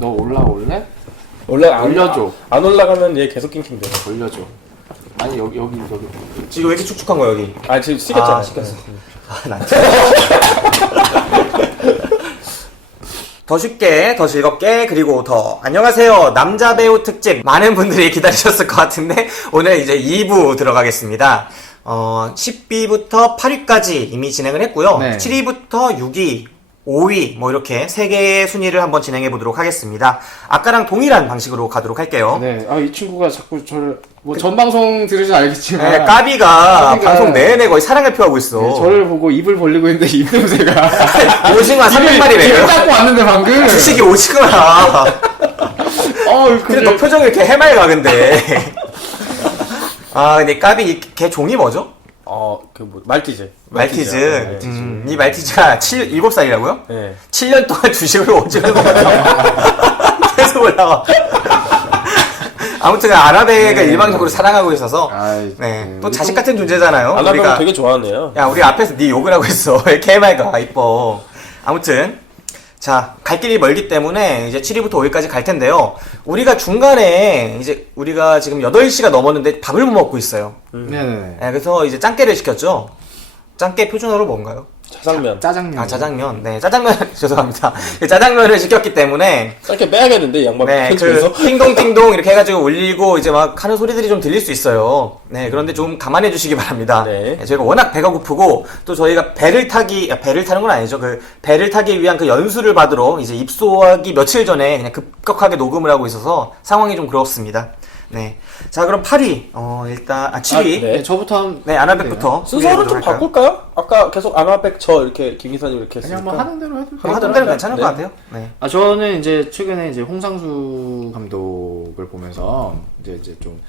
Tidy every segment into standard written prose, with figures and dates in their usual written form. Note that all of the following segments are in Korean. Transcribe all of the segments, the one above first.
너 올라올래? 올려줘. 안 올라가면 얘 계속 낑낑대. 올려줘. 아니 여기. 지금 왜 이렇게 축축한 거야 여기? 아 지금 식었잖아. 식었어. 더 쉽게, 더 즐겁게, 그리고 더. 안녕하세요. 남자 배우 특집. 많은 분들이 기다리셨을 것 같은데, 오늘 이제 2부 들어가겠습니다. 10위부터 8위까지 이미 진행을 했고요. 네. 7위부터 6위, 5위, 뭐 이렇게 3개의 순위를 한번 진행해 보도록 하겠습니다. 아까랑 동일한 방식으로 가도록 할게요. 네. 이 친구가 자꾸 저를 전 방송 들으셔서 알겠지만 네, 까비가 방송 내내 거의 사랑을 표하고 있어. 네, 저를 보고 입을 벌리고 있는데 입 냄새가 오징어 300마리래요. 입을 닦고 왔는데 방금. 주식이 오징어야. 근데 너 표정이 이렇게 해맑아, 근데. 근데 까비, 걔 종이 뭐죠? 말티즈. 말티즈. 말티즈. 이 말티즈가 7살이라고요? 네. 7년 동안 주식을 오징어 먹었다고. 계속 올라와. 아무튼 아라베가 일방적으로 사랑하고 있어서 또 자식 같은 존재잖아요. 아라베가 되게 좋아하네요. 야, 우리 앞에서 네 욕을 하고 있어. 왜 이렇게 해맑아, 이뻐. 아무튼 자, 갈 길이 멀기 때문에 이제 7위부터 5위까지 갈 텐데요. 우리가 중간에 이제 우리가 지금 8시가 넘었는데 밥을 못 먹고 있어요. 네네네. 네, 그래서 이제 짱깨를 시켰죠. 짱깨 표준어로 뭔가요? 짜장면. 짜장면. 짜장면. 네, 짜장면 죄송합니다. 짜장면을 시켰기 때문에 짧게 빼야겠는데 양반 네, 편집에서. 띵동띵동 이렇게 해가지고 울리고 이제 막 하는 소리들이 좀 들릴 수 있어요. 네, 그런데 좀 감안해 주시기 바랍니다. 네. 저희가 워낙 배가 고프고 또 저희가 배를 타는 건 아니죠. 그 배를 타기 위한 그 연수를 받으러 이제 입소하기 며칠 전에 그냥 급격하게 녹음을 하고 있어서 상황이 좀 그렇습니다. 네. 자, 그럼 8위. 일단 7위. 네. 네, 저부터 네, 아나백부터 순서를 좀 바꿀까요? 아까 계속 아나백 저 이렇게 김 기사님 이렇게 그냥 했으니까. 뭐 하는 대로 해도 그럼 하던 대로 괜찮을 네. 것 같아요. 네. 저는 이제 최근에 이제 홍상수 감독을 보면서 이제 좀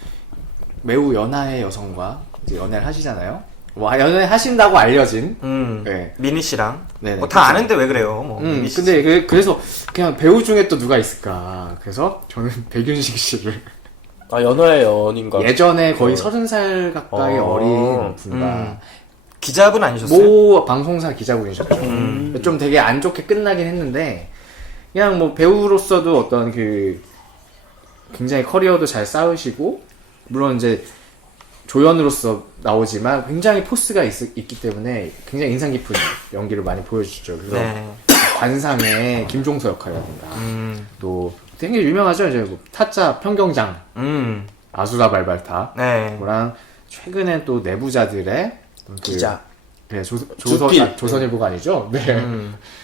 매우 연하의 여성과 이제 연애를 하시잖아요. 연애하신다고 알려진. 네. 미니 씨랑. 네네, 뭐 다 그렇죠. 아는데 왜 그래요? 뭐. 미니 씨. 근데 그래서 그냥 배우 중에 또 누가 있을까. 그래서 저는 백윤식 씨를 연하의 연인가? 예전에 거의 30살 가까이 어린 분과 기자분 아니셨어요? 모 방송사 기자분이셨죠. 좀 되게 안 좋게 끝나긴 했는데 그냥 뭐 배우로서도 어떤 그 굉장히 커리어도 잘 쌓으시고 물론 이제 조연으로서 나오지만 굉장히 포스가 있기 때문에 굉장히 인상 깊은 연기를 많이 보여주죠. 그래서 네. 관상의 김종서 역할이라든가 또 되게 유명하죠. 이제 뭐 타짜 평경장 아수라 발발타 네. 뭐랑 최근에 또 내부자들의 기자. 네, 주필. 조선일보가 아니죠. 네.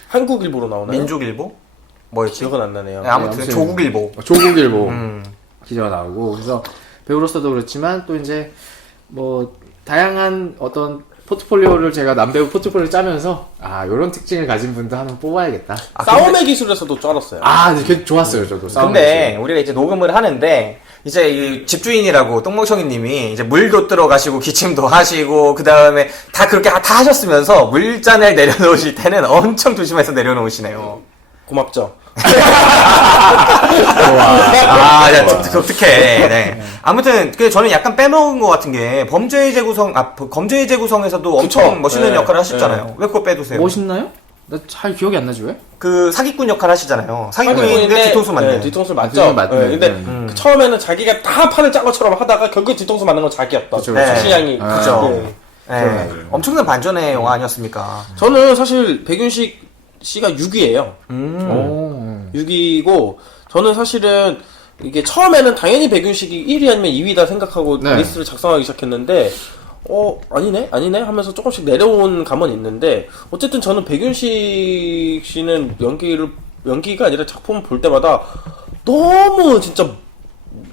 한국일보로 나오나요? 민족일보? 뭐였지? 기억은 안 나네요. 네, 아무튼 아무튼 조국일보. 조국일보 기자가 나오고 그래서 배우로서도 그렇지만 또 이제 뭐 다양한 어떤 포트폴리오를 제가 남배우 포트폴리오를 짜면서 요런 특징을 가진 분도 하나 뽑아야겠다. 싸움의 기술에서도 쩔었어요. 되게 좋았어요, 저도. 근데 우리가 이제 녹음을 하는데 이제 이 집주인이라고 똥멍청이님이 이제 물도 들어가시고 기침도 하시고 그 다음에 다 그렇게 다 하셨으면서 물잔을 내려놓으실 때는 엄청 조심해서 내려놓으시네요. 고맙죠. 독특해. 네. 아무튼 저는 약간 빼먹은 것 같은 게 범죄의 재구성에서도 엄청 그쵸. 멋있는 네. 역할을 하셨잖아요. 왜 그거 빼두세요? 멋있나요? 나 잘 기억이 안 나지 왜? 그 사기꾼 역할 하시잖아요. 사기꾼인데 뒤통수 맞네. 뒤통수 맞죠. 뒤통수 맞네. 근데 그 처음에는 자기가 다 판을 짠 것처럼 하다가 결국에 뒤통수 맞는 건 자기였다. 그쵸, 그쵸. 신양이. 그쵸. 네. 네. 엄청난 반전의 영화 아니었습니까? 저는 사실 백윤식 씨가 6위예요. 6위고 저는 사실은 이게 처음에는 당연히 백윤식이 1위 아니면 2위다 생각하고 네. 리스트를 작성하기 시작했는데 아니네 하면서 조금씩 내려온 감은 있는데 어쨌든 저는 백윤식 씨는 연기가 아니라 작품을 볼 때마다 너무 진짜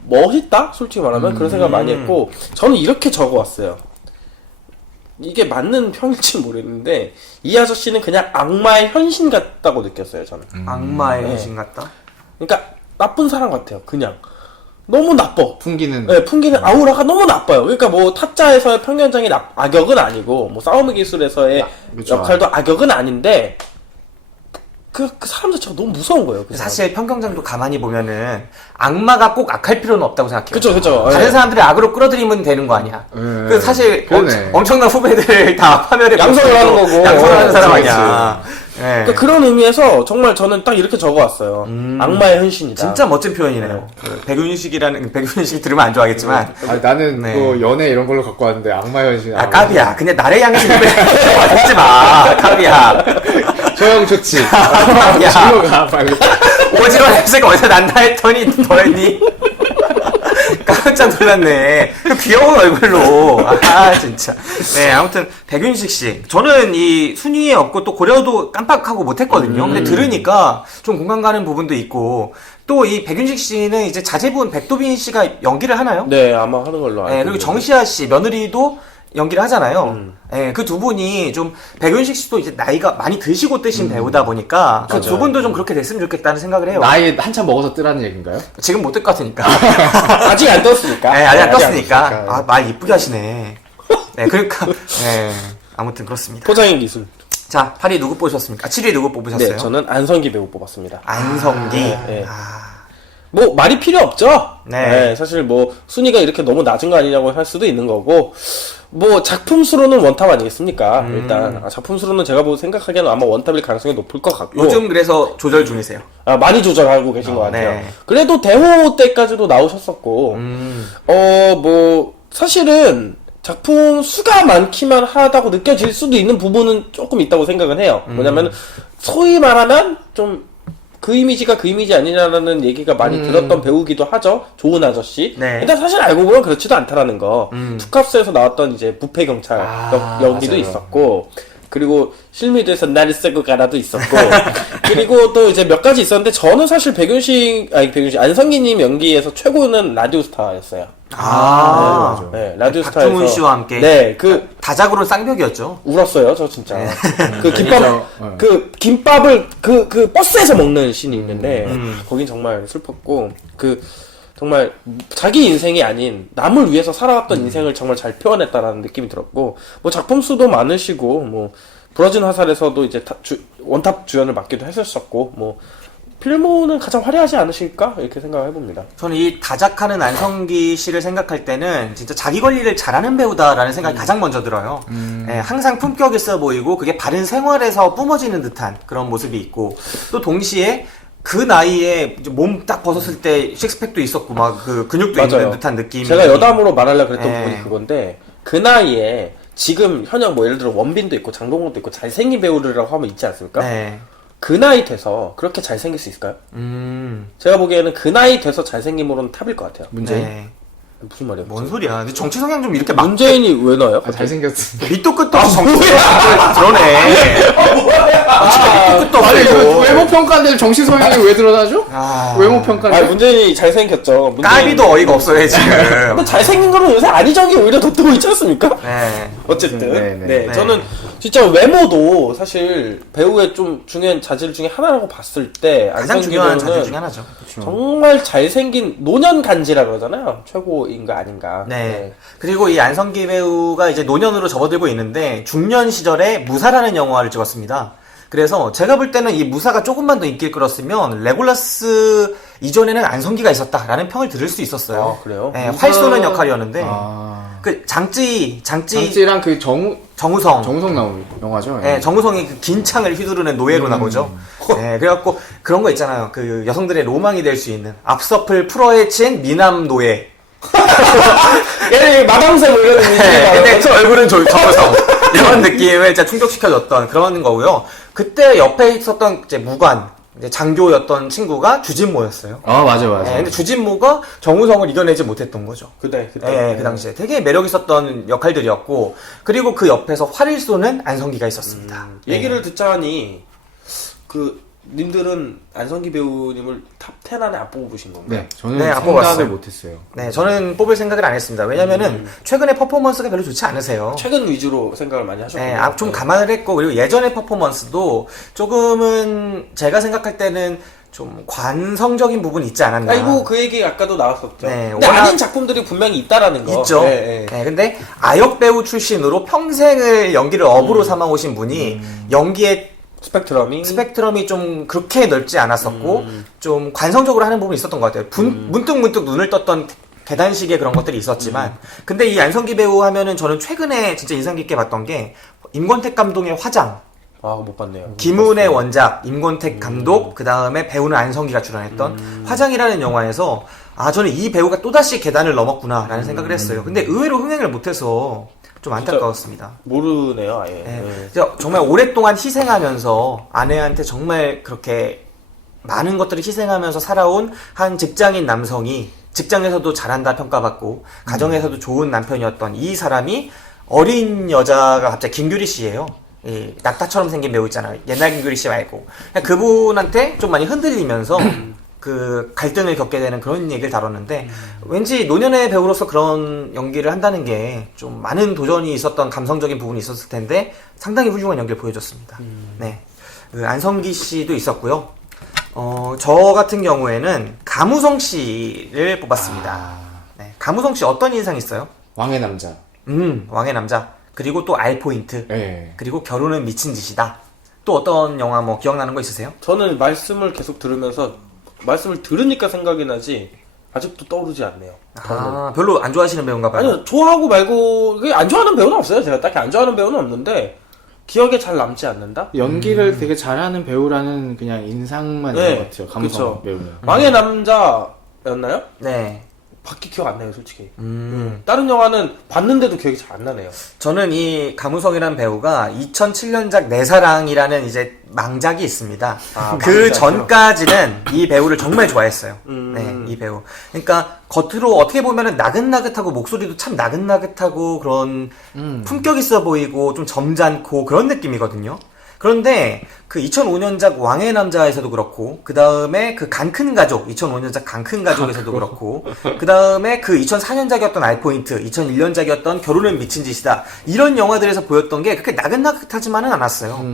멋있다? 솔직히 말하면 그런 생각 많이 했고 저는 이렇게 적어왔어요. 이게 맞는 평일지 모르겠는데 이 아저씨는 그냥 악마의 현신 같다고 느꼈어요. 저는 악마의 네. 현신 같다? 그러니까 나쁜 사람 같아요. 그냥 너무 나빠. 풍기는. 네, 풍기는 아우라가 너무 나빠요. 그러니까 뭐 타짜에서의 평균장이 악역은 아니고 뭐 싸움의 기술에서의 그쵸. 역할도 악역은 아닌데 그 사람 자체가 너무 무서운 거예요. 그 사실 평경장도 가만히 보면은 악마가 꼭 악할 필요는 없다고 생각해요. 그쵸. 다른 예. 사람들을 악으로 끌어들이면 되는 거 아니야. 그 사실 그러네. 엄청난 후배들 다 파멸해 양성을 하는 거고. 양성을 하는 사람 그치, 아니야. 그러니까 그런 의미에서 정말 저는 딱 이렇게 적어왔어요. 악마의 헌신이다. 진짜 멋진 표현이네요. 백윤식이 들으면 안 좋아하겠지만. 아니, 나는 네. 그 연애 이런 걸로 갖고 왔는데 악마의 현실. 아, 까비야. 근데 나를 향해서 하지 마. 까비야. 저 형 좋지. 야. 지로 가 빨리. 오징어 냄새가 어디서 난다 했더니 너였니? 깜짝 놀랐네. 그 귀여운 얼굴로. 아, 진짜. 네, 아무튼, 백윤식 씨. 저는 이 순위에 없고 또 고려도 깜빡하고 못했거든요. 근데 들으니까 좀 공감 가는 부분도 있고, 또 이 백윤식 씨는 이제 자제분 백도빈 씨가 연기를 하나요? 네, 아마 하는 걸로 알고 네, 그리고 있는데. 정시아 씨, 며느리도 연기를 하잖아요. 네, 그 두 분이 좀, 백윤식 씨도 이제 나이가 많이 드시고 뜨신 배우다 보니까, 그 두 분도 좀 그렇게 됐으면 좋겠다는 생각을 해요. 나이 한참 먹어서 뜨라는 얘기인가요? 지금 못 뜰 것 같으니까. 아직 안 떴으니까. 네, 아직 안 아직 떴으니까. 떴으니까. 아, 말 이쁘게 하시네. 네, 그러니까, 네. 아무튼 그렇습니다. 포장의 기술. 자, 8위 누구 뽑으셨습니까? 7위 누구 뽑으셨어요? 네, 저는 안성기 배우 뽑았습니다. 안성기. 네. 아, 뭐 말이 필요 없죠. 네. 사실 뭐 순위가 이렇게 너무 낮은 거 아니냐고 할 수도 있는 거고, 뭐 작품수로는 원탑 아니겠습니까? 일단 작품수로는 제가 뭐 생각하기에는 아마 원탑일 가능성이 높을 것 같고, 요즘 그래서 조절 중이세요. 많이 조절하고 계신 것 같아요. 네. 그래도 대호 때까지도 나오셨었고, 뭐 사실은 작품 수가 많기만 하다고 느껴질 수도 있는 부분은 조금 있다고 생각은 해요. 뭐냐면 소위 말하면 좀 그 이미지가 그 이미지 아니냐라는 얘기가 많이 들었던 배우기도 하죠. 좋은 아저씨. 네. 일단 사실 알고 보면 그렇지도 않다라는 거. 투캅스에서 나왔던 이제 부패 경찰 연기도 맞아요. 있었고, 그리고 실미도에서 나를 쓰고 가라도 있었고, 그리고 또 이제 몇 가지 있었는데, 저는 사실 백윤식 안성기님 연기에서 최고는 라디오스타였어요. 아, 네, 라디오스타에서. 박중훈 씨와 함께. 네, 다작으로 쌍벽이었죠. 울었어요, 저 진짜. 그 김밥, 진짜, 그 김밥을 그 버스에서 먹는 씬이 있는데, 거긴 정말 슬펐고, 정말 자기 인생이 아닌 남을 위해서 살아왔던 인생을 정말 잘 표현했다라는 느낌이 들었고, 뭐 작품 수도 많으시고, 뭐 부러진 화살에서도 이제 원탑 주연을 맡기도 했었고, 뭐 필모는 가장 화려하지 않으실까 이렇게 생각을 해봅니다. 저는 이 다작하는 안성기 씨를 생각할 때는 진짜 자기 관리를 잘하는 배우다라는 생각이 가장 먼저 들어요. 예, 항상 품격 있어 보이고 그게 바른 생활에서 뿜어지는 듯한 그런 모습이 있고 또 동시에 그 나이에 몸 딱 벗었을 때 식스팩도 있었고 막 그 근육도 맞아요. 있는 듯한 느낌이 제가 여담으로 말하려고 그랬던 네. 부분이 그건데, 그 나이에 지금 현역 뭐 예를 들어 원빈도 있고 장동건도 있고 잘생긴 배우들이라고 하면 있지 않습니까? 네. 그 나이 돼서 그렇게 잘생길 수 있을까요? 제가 보기에는 그 나이 돼서 잘생김으로는 탑일 것 같아요. 문재인. 네. 무슨 말이야? 뭔 소리야? 근데 정치 성향 좀 이렇게 막 문재인이 왜 나와요? 아, 잘생겼어. 밑도 끝도 없이 정치 성향 드러내. 밑도 끝도 아니, 그 없고. 외모 평가인데 정치 성향이 왜 드러나죠? 아. 외모 평가. 아, 문재인이 잘생겼죠. 까비도 어이가 없어요 지금. 근데 잘생긴 거는 요새 안희정이 오히려 더 뜨고 있지 않습니까? 네. 어쨌든 네, 네. 네. 저는 진짜 외모도 사실 배우의 좀 중요한 자질 중에 하나라고 봤을 때 가장 안성기 중요한 자질 배우는 중에 하나죠. 정말 잘생긴 노년 간지라 그러잖아요. 최고인가 아닌가. 네. 그리고 이 안성기 배우가 이제 노년으로 접어들고 있는데 중년 시절에 무사라는 영화를 찍었습니다. 그래서 제가 볼 때는 이 무사가 조금만 더 인기를 끌었으면 레골라스 이전에는 안성기가 있었다라는 평을 들을 수 있었어요. 아, 그래요? 네, 활 쏘는 역할이었는데 아. 그 장찌 장찌랑 그 정우성 나온 영화죠. 네, 정우성이 그 긴 창을 휘두르는 노예로 나오죠. 네, 그래갖고 그런 거 있잖아요. 그 여성들의 로망이 될 수 있는 앞서풀 풀어헤친 미남 노예. 얘 마담새 뭐 이런 네, 근데 저 얼굴은 정우성. 이런 느낌을 진짜 충족시켜줬던 그런 거고요. 그때 옆에 있었던 이제 무관, 이제 장교였던 친구가 주진모였어요. 아, 맞아. 네, 근데 주진모가 정우성을 이겨내지 못했던 거죠. 그때. 네, 그 당시에 되게 매력 있었던 역할들이었고, 그리고 그 옆에서 활을 쏘는 안성기가 있었습니다. 얘기를 듣자니 님들은 안성기 배우님을 탑 10 안에 안 뽑으신 건가요? 네, 저는 네, 안 생각을 뽑았어요. 못했어요. 네, 저는 뽑을 생각을 안 했습니다. 왜냐면은 최근에 퍼포먼스가 별로 좋지 않으세요. 최근 위주로 생각을 많이 하셨군요. 네, 좀 감안을 했고, 그리고 예전의 퍼포먼스도 조금은 제가 생각할 때는 좀 관성적인 부분이 있지 않았나. 아이고, 그 얘기 아까도 나왔었죠. 네, 근데 워낙- 아닌 작품들이 분명히 있다라는 거. 있죠. 네, 네. 네, 근데 아역 배우 출신으로 평생을 연기를 업으로 삼아오신 분이 연기의 스펙트럼이 좀 그렇게 넓지 않았었고 좀 관성적으로 하는 부분이 있었던 것 같아요. 문득 눈을 떴던 계단식의 그런 것들이 있었지만 근데 이 안성기 배우 하면은 저는 최근에 진짜 인상 깊게 봤던 게 임권택 감독의 화장. 아, 못 봤네요. 김은혜 원작, 임권택 감독, 그 다음에 배우는 안성기가 출연했던 화장이라는 영화에서 아 저는 이 배우가 또다시 계단을 넘었구나라는 생각을 했어요. 근데 의외로 흥행을 못해서 좀 안타까웠습니다. 모르네요, 아예. 네. 네. 그래서 정말 오랫동안 희생하면서 아내한테 정말 그렇게 많은 것들을 희생하면서 살아온 한 직장인 남성이 직장에서도 잘한다 평가받고 가정에서도 좋은 남편이었던 이 사람이 어린 여자가 갑자기 김규리 씨예요. 이 낙타처럼 생긴 배우 있잖아요. 옛날 김규리 씨 말고 그냥 그분한테 좀 많이 흔들리면서 그 갈등을 겪게 되는 그런 얘기를 다뤘는데 왠지 노년의 배우로서 그런 연기를 한다는 게 좀 많은 도전이 있었던 감성적인 부분이 있었을 텐데 상당히 훌륭한 연기를 보여줬습니다. 네, 그 안성기 씨도 있었고요. 저 같은 경우에는 가무성 씨를 뽑았습니다. 네, 가무성 씨 어떤 인상 있어요? 왕의 남자. 왕의 남자. 그리고 또 알포인트. 네. 그리고 결혼은 미친 짓이다. 또 어떤 영화 뭐 기억나는 거 있으세요? 저는 말씀을 계속 들으면서 말씀을 들으니까 생각이 나지 아직도 떠오르지 않네요. 아, 별로 안 좋아하시는 배우인가 봐요. 아니요, 좋아하고 말고 그게 안 좋아하는 배우는 없어요. 제가 딱히 안 좋아하는 배우는 없는데 기억에 잘 남지 않는다. 연기를 되게 잘하는 배우라는 그냥 인상만 있는 것 같아요. 감성 그쵸. 배우는. 왕의 남자였나요? 네. 밖에 기억 안 나요, 솔직히. 다른 영화는 봤는데도 기억이 잘 안 나네요. 저는 이 가무성이라는 배우가 2007년작 내 사랑이라는 이제 망작이 있습니다. 아, 그 망작이요? 전까지는 이 배우를 정말 좋아했어요. 네, 이 배우. 그러니까 겉으로 어떻게 보면은 나긋나긋하고 목소리도 참 나긋나긋하고 그런 품격 있어 보이고 좀 점잖고 그런 느낌이거든요. 그런데 그 2005년작 왕의 남자에서도 그렇고 그 다음에 그 간 큰 가족 2005년작 간 큰 가족에서도 그렇고 그 다음에 그 2004년작이었던 알포인트 2001년작이었던 결혼은 미친 짓이다 이런 영화들에서 보였던 게 그렇게 나긋나긋하지만은 않았어요.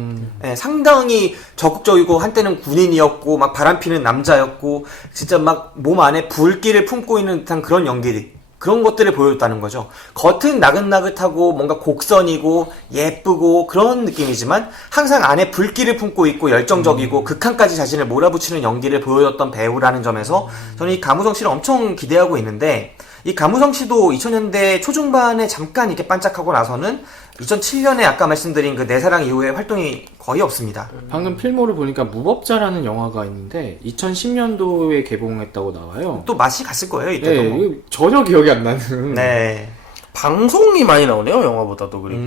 예, 상당히 적극적이고 한때는 군인이었고 막 바람피는 남자였고 진짜 막 몸 안에 불길을 품고 있는 듯한 그런 연기들 그런 것들을 보여줬다는 거죠. 겉은 나긋나긋하고 뭔가 곡선이고 예쁘고 그런 느낌이지만 항상 안에 불길을 품고 있고 열정적이고 극한까지 자신을 몰아붙이는 연기를 보여줬던 배우라는 점에서 저는 이 가무성 씨를 엄청 기대하고 있는데 이 가무성 씨도 2000년대 초중반에 잠깐 이렇게 반짝하고 나서는 2007년에 아까 말씀드린 그 내 사랑 이후에 활동이 거의 없습니다. 방금 필모를 보니까 무법자라는 영화가 있는데 2010년도에 개봉했다고 나와요. 또 맛이 갔을 거예요 이때도. 네, 뭐. 이거 전혀 기억이 안 나는. 네. 방송이 많이 나오네요, 영화보다도. 그리고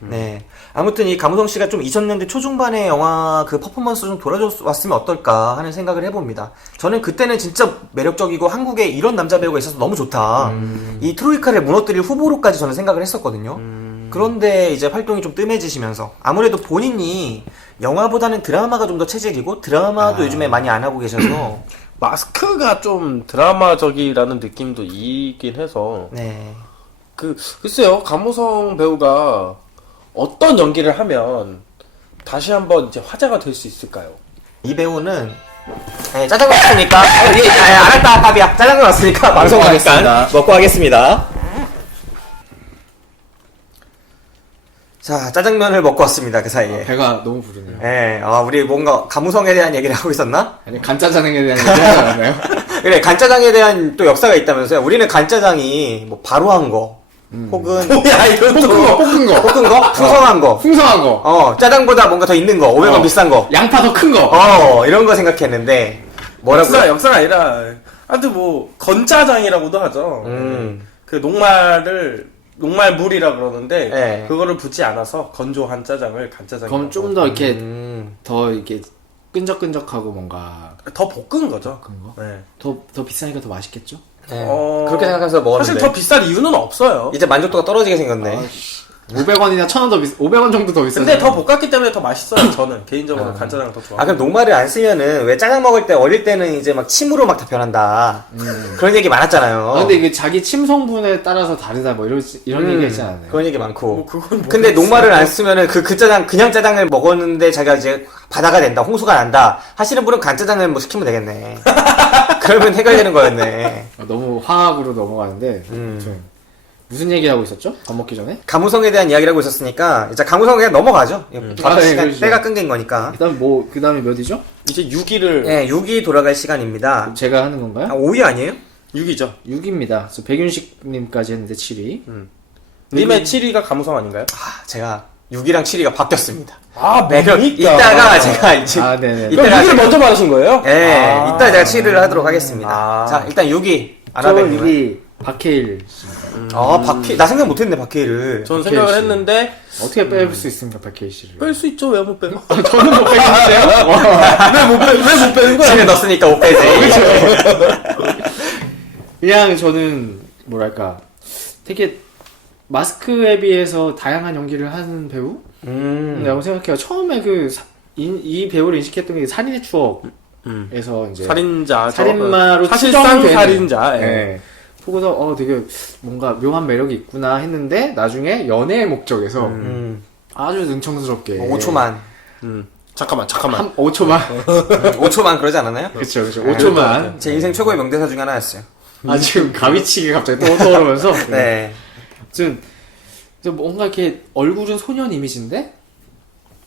네. 아무튼 이 가무성 씨가 좀 2000년대 초중반에 영화 그 퍼포먼스 좀 돌아줬으면 어떨까 하는 생각을 해봅니다. 저는 그때는 진짜 매력적이고 한국에 이런 남자 배우가 있어서 너무 좋다. 이 트로이카를 무너뜨릴 후보로까지 저는 생각을 했었거든요. 그런데 이제 활동이 좀 뜸해지시면서 아무래도 본인이 영화보다는 드라마가 좀 더 체질이고 드라마도 요즘에 많이 안 하고 계셔서 마스크가 좀 드라마적이라는 느낌도 있긴 해서 네. 글쎄요, 가무성 배우가 어떤 연기를 하면 다시 한번 이제 화제가 될 수 있을까요? 이 배우는 네, 짜장면 왔으니까 알았다 밥이야 짜장면 왔으니까 방송 가니까 먹고 하겠습니다. 자 짜장면을 먹고 왔습니다 그 사이에. 배가 너무 부르네요. 네, 우리 뭔가 가무성에 대한 얘기를 하고 있었나? 아니 간짜장에 대한 얘기 하지 않았나요? 그래 간짜장에 대한 또 역사가 있다면서요. 우리는 간짜장이 뭐 바로 한 거 혹은 뭐야, 이건 볶은 거. 볶은 거 풍성한 거 풍성한 거. 짜장보다 뭔가 더 있는 거 500원 비싼 거 양파 더 큰 거. 이런 거 생각했는데 뭐라고요? 역사가 아니라 하여튼 뭐 건짜장이라고도 하죠. 그 녹말물이라 그러는데 네. 그거를 붓지 않아서 건조한 짜장을 간짜장. 그럼 좀 더 이렇게 더 이렇게 끈적끈적하고 뭔가 더 볶은 거죠. 큰 거. 네. 더 비싸니까 더 맛있겠죠? 네. 그렇게 생각해서 먹었는데 사실 더 비쌀 이유는 없어요. 이제 만족도가 떨어지게 생겼네. 500원이나 1000원 더 500원 정도 더 비싸요. 근데 더 볶았기 때문에 더 맛있어요. 저는 개인적으로 간짜장을 더 좋아해요. 그럼 녹말을 안 쓰면은 왜 짜장 먹을 때 어릴 때는 이제 막 침으로 막 다 변한다 그런 얘기 많았잖아요. 근데 이게 자기 침 성분에 따라서 다르다 뭐 이런 얘기 있지 않았나요? 그런 얘기 많고. 뭐 그건 근데 녹말을 안 쓰면은 그 짜장 그냥 짜장을 먹었는데 자기가 이제 바다가 된다, 홍수가 난다 하시는 분은 간짜장을 뭐 시키면 되겠네. 그러면 해결되는 거였네. 너무 화학으로 넘어가는데 아무튼 무슨 얘기하고 있었죠? 밥 먹기 전에? 가무성에 대한 이야기를 하고 있었으니까 이제 가무성 그냥 넘어가죠. 바로 시간 그러시죠. 때가 끊긴 거니까. 그 다음에 몇이죠? 이제 6위를 네, 6위 돌아갈 시간입니다. 제가 하는 건가요? 5위 아니에요? 6위죠. 6위입니다. 저 백윤식님까지 했는데 7위. 님의 7위가 가무성 아닌가요? 제가 6위랑 7위가 바뀌었습니다. 아, 네, 그럼 뭡니까? 이따가 제가 이제 아, 네네. 그럼 6위를 먼저 말하신 거예요? 네, 아. 이따 제가 7위를 하도록 하겠습니다. 아. 자, 일단 6위 저 아나백님은. 6위 박해일 씨. 나 생각 못했네 박해일을. 저는 오케이, 생각을 씨. 했는데 어떻게 뺄 수 있습니까 박해일 씨를? 뺄 수 있죠. 왜 못 빼요? 저는 못 빼겠는데요? 왜 못 빼는 거야? 집에 넣었으니까 못 빼지. 그냥 저는 뭐랄까 되게 마스크에 비해서 다양한 연기를 하는 배우? 라고 생각해요. 처음에 이 배우를 인식했던 게 살인의 추억에서 이제 살인자, 살인마로 사실상 추정되는, 살인자. 예. 예. 보고서 되게 뭔가 묘한 매력이 있구나 했는데 나중에 연애의 목적에서 아주 능청스럽게 5초만. 잠깐만. 한 5초만 5초만 그러지 않았나요? 그쵸 네, 5초만 제 인생 최고의 명대사 중에 하나였어요. 지금 가위치기 갑자기 떠오르면서 네. 좀 뭔가 이렇게 얼굴은 소년 이미지인데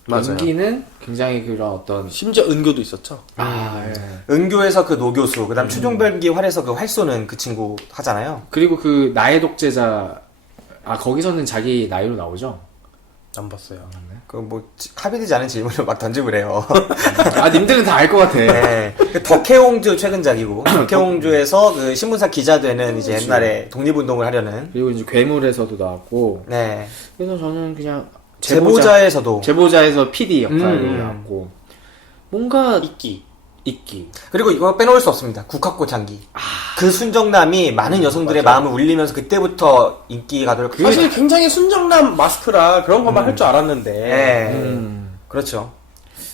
맞아요. 연기는 굉장히 그런 어떤 심지어 은교도 있었죠. 은교에서 그 노교수, 그다음 추종별기 활에서 그 활 쏘는 그 친구 하잖아요. 그리고 그 나의 독재자 거기서는 자기 나이로 나오죠. 안 봤어요. 그 뭐 합의되지 않은 질문을 막 던지고 그래요. 님들은 다 알 것 같아. 네. 그 덕혜옹주 최근작이고 덕혜옹주에서 그 신문사 기자 되는 이제 옛날에 독립운동을 하려는. 그리고 이제 괴물에서도 나왔고. 네. 그래서 저는 그냥 제보자에서도. 제보자에서 PD 역할을 나왔고. 뭔가 있기. 그리고 이거 빼놓을 수 없습니다. 국학고 장기. 그 순정남이 많은 여성들의 마음을 울리면서 그때부터 인기가 가도록. 사실 굉장히 순정남 마스크라 그런 것만 할 줄 알았는데. 네. 그렇죠.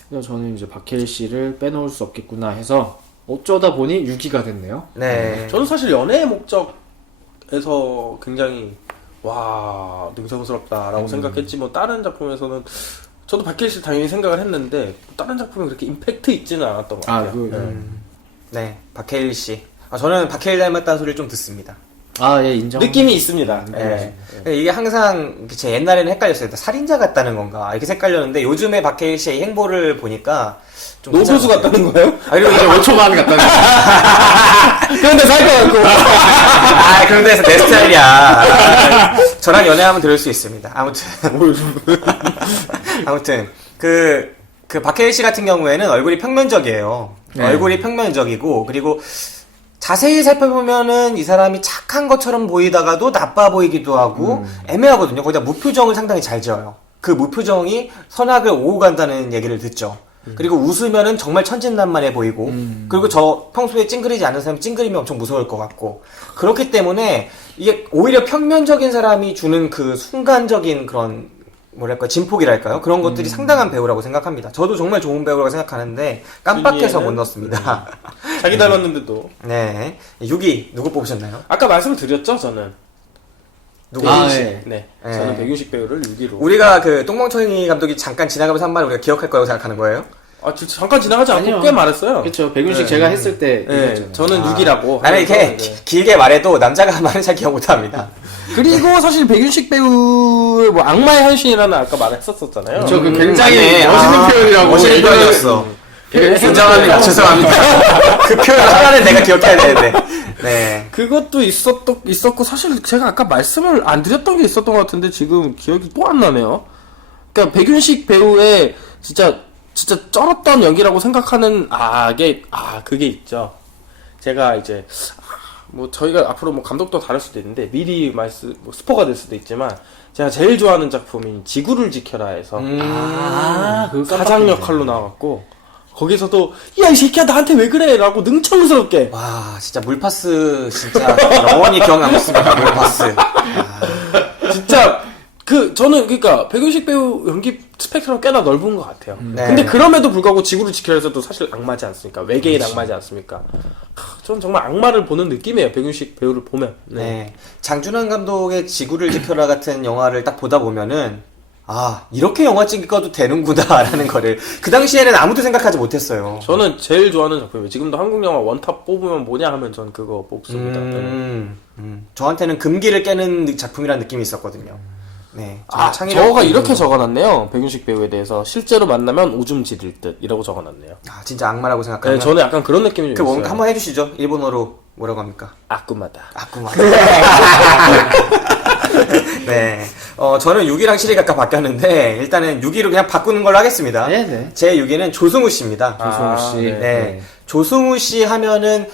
그래서 저는 이제 박해일 씨를 빼놓을 수 없겠구나 해서 어쩌다 보니 6위가 됐네요. 네. 저는 사실 연애의 목적에서 굉장히 능성스럽다라고 생각했지 뭐 다른 작품에서는 저도 박해일 씨 당연히 생각을 했는데 다른 작품에 그렇게 임팩트 있지는 않았던 것 같아요. 네. 박해일 씨. 저는 박해일 닮았다는 소리를 좀 듣습니다. 예, 인정. 느낌이 있습니다. 네. 이게 항상 제 옛날에는 헷갈렸어요. 살인자 같다는 건가 이렇게 헷갈렸는데 요즘에 박해일 씨의 행보를 보니까 좀 노교수 같다는 거예요? 그리고 이제 5초만 갔다는 그런데 살 것 같고. 그런 데서 내 스타일이야. 저랑 연애하면 들을 수 있습니다. 아무튼 그 박해일 씨 같은 경우에는 얼굴이 평면적이에요. 네. 얼굴이 평면적이고 그리고 자세히 살펴보면은 이 사람이 착한 것처럼 보이다가도 나빠 보이기도 하고 애매하거든요. 거기다 무표정을 상당히 잘 지어요. 그 무표정이 선악을 오고 간다는 얘기를 듣죠. 그리고 웃으면은 정말 천진난만해 보이고 그리고 저 평소에 찡그리지 않는 사람이 찡그리면 엄청 무서울 것 같고 그렇기 때문에 이게 오히려 평면적인 사람이 주는 그 순간적인 그런 뭐랄까 진폭이랄까요? 그런 것들이 상당한 배우라고 생각합니다. 저도 정말 좋은 배우라고 생각하는데 깜빡해서 못 넣었습니다. 자기 닮았는데도. 네. 6위 누구 뽑으셨나요? 아까 말씀을 드렸죠, 저는. 누구? 네. 네. 네. 저는 백윤식 배우를 6위로. 우리가 그 똥멍청이 감독이 잠깐 지나가면서 한 말 우리가 기억할 거라고 생각하는 거예요? 잠깐 지나가지 않고 아니요. 꽤 말했어요. 그렇죠. 백윤식 제가 했을 때 네. 얘기했잖아요. 저는 6위라고. 나는 이렇게 길게 말해도 남자가 말은 잘 기억 못 합니다. 그리고 사실 백윤식 배우의 뭐 악마의 헌신이라는 아까 말했었잖아요. 저 그 굉장히 맞네. 멋있는 표현이라고. 멋있는 표현이었어. 인정합니다. 죄송합니다. 그 표현 하나는 내가 기억해야 되는데. 네. 그것도 있었고 사실 제가 아까 말씀을 안 드렸던 게 있었던 것 같은데 지금 기억이 또 안 나네요. 그러니까 백윤식 배우의 진짜 쩔었던 연기라고 생각하는 그게 있죠. 제가 이제 뭐 저희가 앞으로 뭐 감독도 다를 수도 있는데 미리 스포가 될 수도 있지만 제가 제일 좋아하는 작품이 지구를 지켜라에서 그거 사장 역할로 나왔고 거기서도 야 이 새끼야 나한테 왜 그래라고 능청스럽게 와, 진짜 물파스 진짜 영원히 기억 남습니다. 물파스. 진짜 저는 그러니까 백윤식 배우 연기 스펙트럼 꽤나 넓은 것 같아요. 네. 근데 그럼에도 불구하고 지구를 지켜라에서도 사실 악마지 않습니까? 외계인 악마지 않습니까? 저는 정말 악마를 보는 느낌이에요. 백윤식 배우를 보면. 네. 장준환 감독의 지구를 지켜라 같은 영화를 딱 보다 보면은 이렇게 영화 찍어도 되는구나라는 거를 그 당시에는 아무도 생각하지 못했어요. 저는 제일 좋아하는 작품이에요. 지금도 한국 영화 원탑 뽑으면 뭐냐 하면 전 그거 뽑습니다. 저한테는 금기를 깨는 작품이라는 느낌이 있었거든요. 네. 저가 이렇게 적어놨네요. 백윤식 배우에 대해서 실제로 만나면 오줌 지릴 듯이라고 적어놨네요. 진짜 악마라고 생각하면. 네, 저는 약간 그런 느낌이 좀 있어요. 한번 해주시죠. 일본어로 뭐라고 합니까? 아쿠마다. 아쿠마. 네. 저는 6위랑 7위가 각각 바뀌었는데, 일단은 6위로 그냥 바꾸는 걸로 하겠습니다. 네네. 제 6위는 조승우 씨입니다. 조승우 씨. 네. 조승우 씨 하면은,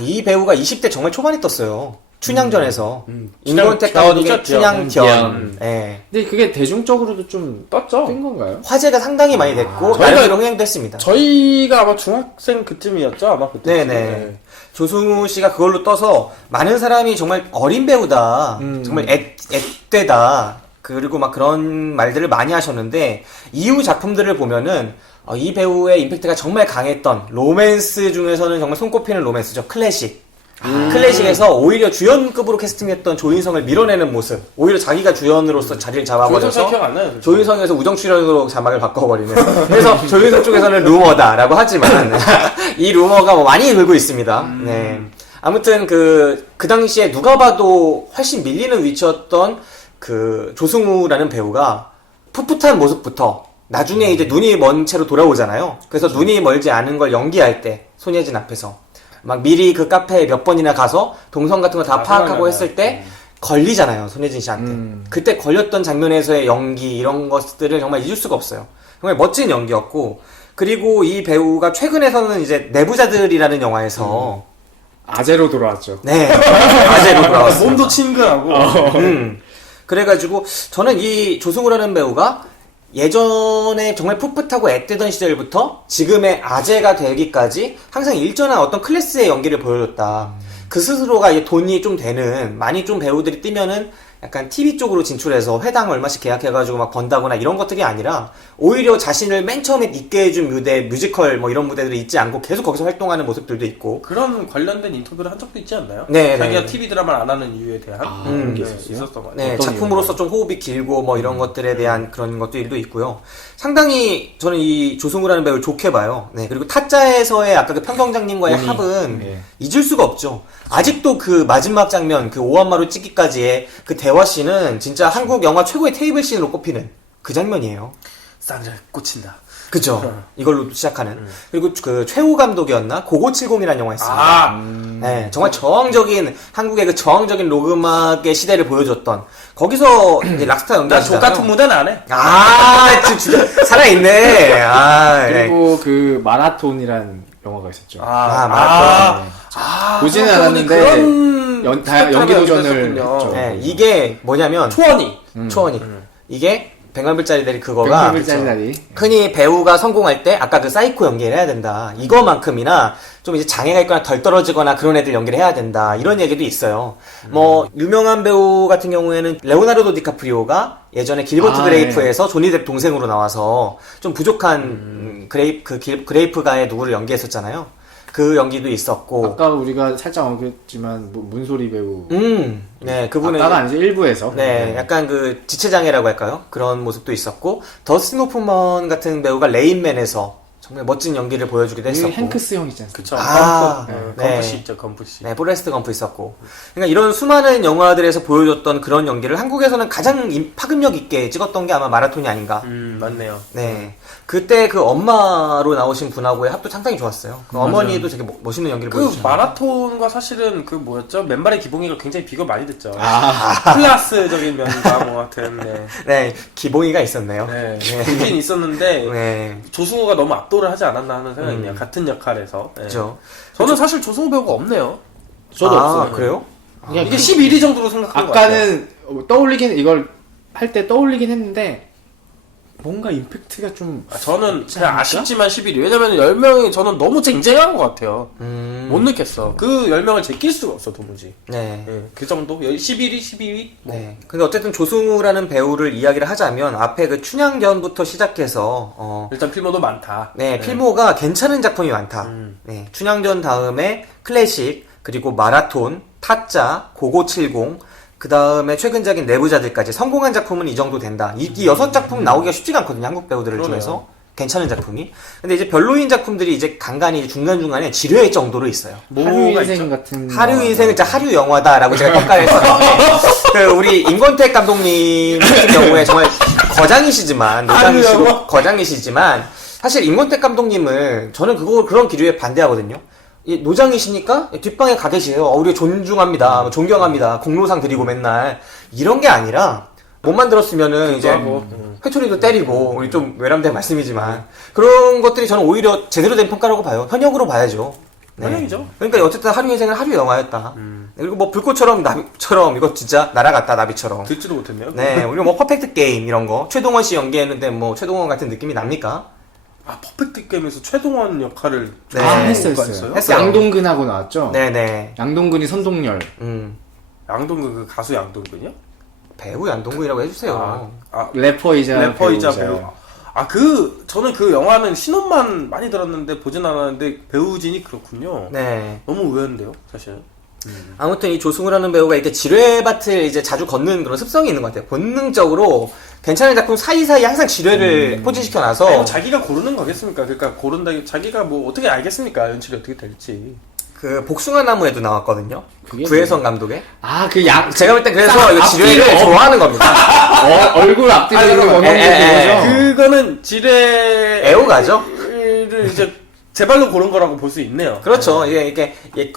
이 배우가 20대 정말 초반에 떴어요. 춘향전에서. 임권택 감독의 춘향전. 네. 근데 그게 대중적으로도 좀 떴죠. 뜬 건가요? 화제가 상당히 많이 됐고, 저희가- 나름대로 흥행도 했습니다. 저희가 아마 중학생 그쯤이었죠, 아마 그때. 네네. 조승우 씨가 그걸로 떠서 많은 사람이 정말 어린 배우다. 정말 앳되다. 그리고 막 그런 말들을 많이 하셨는데, 이후 작품들을 보면은, 이 배우의 임팩트가 정말 강했던 로맨스 중에서는 정말 손꼽히는 로맨스죠. 클래식. 클래식에서 오히려 주연급으로 캐스팅했던 조인성을 밀어내는 모습. 오히려 자기가 주연으로서 자리를 조인성 잘 잡아버려서 기억 안 나요? 조인성에서 우정 출연으로 자막을 바꿔버리는. 그래서 조인성 쪽에서는 루머다라고 하지만 이 루머가 뭐 많이 돌고 있습니다. 네. 아무튼 그 당시에 누가 봐도 훨씬 밀리는 위치였던 그 조승우라는 배우가 풋풋한 모습부터 나중에 이제 눈이 먼 채로 돌아오잖아요. 그래서 눈이 멀지 않은 걸 연기할 때 손예진 앞에서 막 미리 그 카페에 몇 번이나 가서 동선 같은 거 다 파악하고 했을 때 걸리잖아요, 손예진 씨한테. 그때 걸렸던 장면에서의 연기 이런 것들을 정말 잊을 수가 없어요. 정말 멋진 연기였고, 그리고 이 배우가 최근에서는 이제 내부자들이라는 영화에서 아재로 돌아왔죠. 네, 아재로 돌아왔어요. 몸도 친근하고. 그래가지고 저는 이 조승우라는 배우가 예전에 정말 풋풋하고 앳되던 시절부터 지금의 아재가 되기까지 항상 일정한 어떤 클래스의 연기를 보여줬다. 그 스스로가 이제 돈이 좀 되는, 많이 좀 배우들이 뛰면은 약간 TV 쪽으로 진출해서 회당 얼마씩 계약해가지고 막 번다거나 이런 것들이 아니라 오히려 자신을 맨 처음에 있게 해준 무대, 뮤지컬 뭐 이런 무대들을 잊지 않고 계속 거기서 활동하는 모습들도 있고. 그런 관련된 인터뷰를 한 적도 있지 않나요? 네, 자기가 네. TV 드라마를 안 하는 이유에 대한 그런 게 있었던 것 같아요. 네, 어떤 작품으로서 좀 호흡이 길고 뭐 이런 것들에 대한 그런 것들도 있고요. 상당히 저는 이 조승우라는 배우를 좋게 봐요. 네, 그리고 타짜에서의 아까 그 편경장님과의 합은 네. 잊을 수가 없죠. 아직도 그 마지막 장면, 그 오한마루 찍기까지의 그 대화씬은 진짜 한국 영화 최고의 테이블 씬으로 꼽히는 그 장면이에요. 쌍절 꽂힌다. 그죠. 이걸로 시작하는. 그리고 그 최후 감독이었나? 고고70이라는 영화 있습니다. 아, 네, 정말 저항적인 한국의 그 저항적인 로그음악의 시대를 보여줬던 거기서 이제 락스타 난 연기하시잖아요. 족 같은 무대는 안 해. 아, 진짜 살아있네. 아, 네. 그리고 그 마라톤이라는 영화가 있었죠. 마라톤. 보지는 생각해보니 않았는데 그런 연기 스펙트럼이 도전을 연기했었군요. 했죠. 네, 이게 뭐냐면 초원이. 초원이. 이게 100만불짜리들이 그거가 100불짜리. 흔히 배우가 성공할 때 아까 그 사이코 연기를 해야 된다. 이거만큼이나 좀 이제 장애가 있거나 덜 떨어지거나 그런 애들 연기를 해야 된다. 이런 얘기도 있어요. 뭐 유명한 배우 같은 경우에는 레오나르도 디카프리오가 예전에 길버트 그레이프에서 조니 뎁 동생으로 나와서 좀 부족한 그레이프가의 누구를 연기했었잖아요. 그 연기도 있었고. 아까 우리가 살짝 언급했지만 문소리 배우. 네, 그분은 아까가 아니죠, 일부에서. 네, 약간 그 지체장애라고 할까요? 그런 모습도 있었고, 더스틴 호프먼 같은 배우가 레인맨에서 정말 멋진 연기를 보여주기도 여기 했었고. 행크스 형 있지 않습니까? 그쵸. 아, 네. 건프시 있죠, 건프시. 네, 포레스트 검프 있었고. 그러니까 이런 수많은 영화들에서 보여줬던 그런 연기를 한국에서는 가장 파급력 있게 찍었던 게 아마 마라톤이 아닌가. 맞네요. 네. 그때 그 엄마로 나오신 분하고의 합도 상당히 좋았어요. 그 어머니도 되게 멋있는 연기를 그 보여주셨어요. 마라톤과 사실은 그 뭐였죠? 맨발의 기봉이가 굉장히 비교 많이 됐죠. 클라스적인 면과 뭐 같은. 네. 네, 기봉이가 있었네요. 네. 있긴 있었는데 네. 조승우가 너무 압도를 하지 않았나 하는 생각이 드네요. 같은 역할에서. 네. 그죠. 저는 사실 조승우 배우가 없네요. 저도 없어요. 그래요? 그냥 이게 11위 정도로 생각하는 것 같아요. 아까는 떠올리긴, 이걸 할 때 떠올리긴 했는데, 뭔가 임팩트가 좀. 저는 그냥 아쉽지만 11위. 왜냐면 10명이 저는 너무 쟁쟁한 것 같아요. 못 느꼈어. 그 10명을 제낄 수가 없어, 도무지. 네. 네, 그 정도? 11위, 12위? 네. 근데 어쨌든 조승우라는 배우를 이야기를 하자면 앞에 그 춘향전부터 시작해서 일단 필모도 많다. 네, 필모가 괜찮은 작품이 많다. 네. 춘향전 다음에 클래식, 그리고 마라톤, 타짜, 고고70, 그 다음에 최근작인 내부자들까지 성공한 작품은 이 정도 된다. 이 6작품 나오기가 쉽지가 않거든요. 한국 배우들을 그러네요. 중에서. 괜찮은 작품이. 근데 이제 별로인 작품들이 이제 간간히 중간중간에 지루할 정도로 있어요. 하류 뭐가 인생 있죠? 같은. 하류 인생은 진짜 하류 영화다라고 제가 평가를 했었는데 그 우리 임권택 감독님 같은 경우에 정말 거장이시지만 노장이시고 거장이시지만 사실 임권택 감독님을 저는 그런 기류에 반대하거든요. 노장이시니까 뒷방에 가 계세요. 우리 존중합니다. 존경합니다. 공로상 드리고 맨날. 이런 게 아니라, 못 만들었으면은 이제 회초리도 때리고, 우리 좀 외람된 말씀이지만, 그런 것들이 저는 오히려 제대로 된 평가라고 봐요. 현역으로 봐야죠. 현역이죠. 그러니까 어쨌든 하루 인생은 하루 영화였다. 그리고 뭐 불꽃처럼 나비처럼 이거 진짜 날아갔다 나비처럼. 듣지도 못했네요. 네, 우리 뭐 퍼펙트 게임 이런 거 최동원 씨 연기했는데 뭐 최동원 같은 느낌이 납니까? 아, 퍼펙트 게임에서 최동원 역할을 네. 했어요. 했어요. 양동근하고 나왔죠. 네네. 양동근이 선동열. 양동근 그 가수 양동근이요? 배우 양동근이라고 해주세요. 래퍼이자 래퍼이자 배우자요. 배우. 저는 그 영화는 신혼만 많이 들었는데 보진 않았는데 배우진이 그렇군요. 네. 너무 의외인데요, 사실. 아무튼 이 조승우라는 배우가 이렇게 지뢰밭을 이제 자주 걷는 그런 습성이 있는 것 같아요. 본능적으로 괜찮은 작품 사이사이 항상 지뢰를 포진시켜놔서. 아니, 뭐 자기가 고르는 거겠습니까? 그러니까 고른다, 자기가 뭐 어떻게 알겠습니까? 연출이 어떻게 될지. 그 복숭아 나무에도 나왔거든요. 그게 구혜성 감독의. 제가 볼 땐 그래서 이 지뢰를 좋아하는 겁니다. 얼굴 앞뒤로 아니, 이렇게 원형된 거죠. 그거는 지뢰 애호가죠? 를 이제 제 발로 고른 거라고 볼 수 있네요. 그렇죠. 이게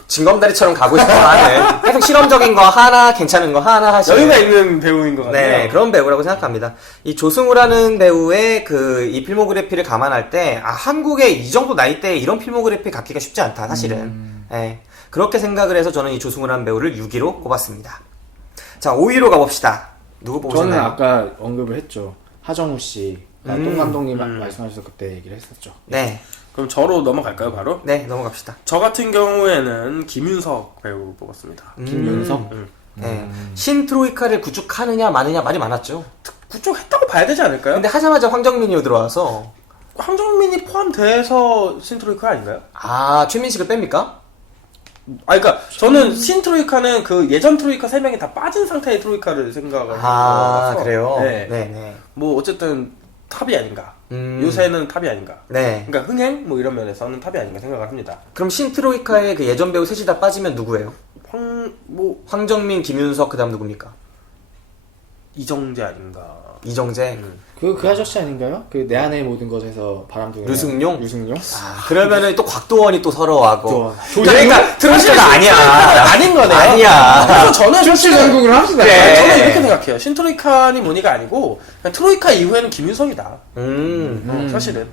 징검다리처럼 가고 싶어 하는 계속 실험적인 거 하나, 괜찮은 거 하나 하시는. 여유가 있는 배우인 것 같아요. 네, 그런 배우라고 생각합니다. 이 조승우라는 배우의 이 필모그래피를 감안할 때, 한국에 이 정도 나이대에 이런 필모그래피 갖기가 쉽지 않다, 사실은. 네, 그렇게 생각을 해서 저는 이 조승우라는 배우를 6위로 꼽았습니다. 자, 5위로 가봅시다. 누구 보고 저는 싶나요? 아까 언급을 했죠. 하정우 씨. 똥 감독님 말씀하셔서 그때 얘기를 했었죠. 네, 그럼 저로 넘어갈까요, 바로? 네, 넘어갑시다. 저 같은 경우에는 김윤석 배우 뽑았습니다. 김윤석. 네, 신트로이카를 구축하느냐 마느냐 말이 많았죠. 구축했다고 봐야 되지 않을까요? 근데 하자마자 황정민이 들어와서 황정민이 포함돼서 신트로이카 아닌가요? 최민식을 뺍니까? 그러니까 저는 신트로이카는 그 예전 트로이카 3명이 다 빠진 상태의 트로이카를 생각을 해서 그래요? 네. 네. 뭐 어쨌든 탑이 아닌가. 요새는 탑이 아닌가. 네. 그러니까 흥행 뭐 이런 면에서는 탑이 아닌가 생각을 합니다. 그럼 신트로이카의 그 예전 배우 셋이 다 빠지면 누구예요? 황정민, 김윤석, 그 다음 누굽니까? 이정재 아닌가. 이정재. 그 아저씨 아닌가요? 그 내 안의 모든 것에서 바람둥이. 류승룡? 류승룡? 그러면은 또 곽도원이 또 서러워하고. 또 그러니까 트로이카가 아니야. 아닌 거네요. 아니야. 그래서 저는 출시 전국을 합시다. 그래. 저는 이렇게 생각해요. 신트로이카니 뭐니가 아니고 그냥 트로이카 이후에는 김윤석이다. 사실은.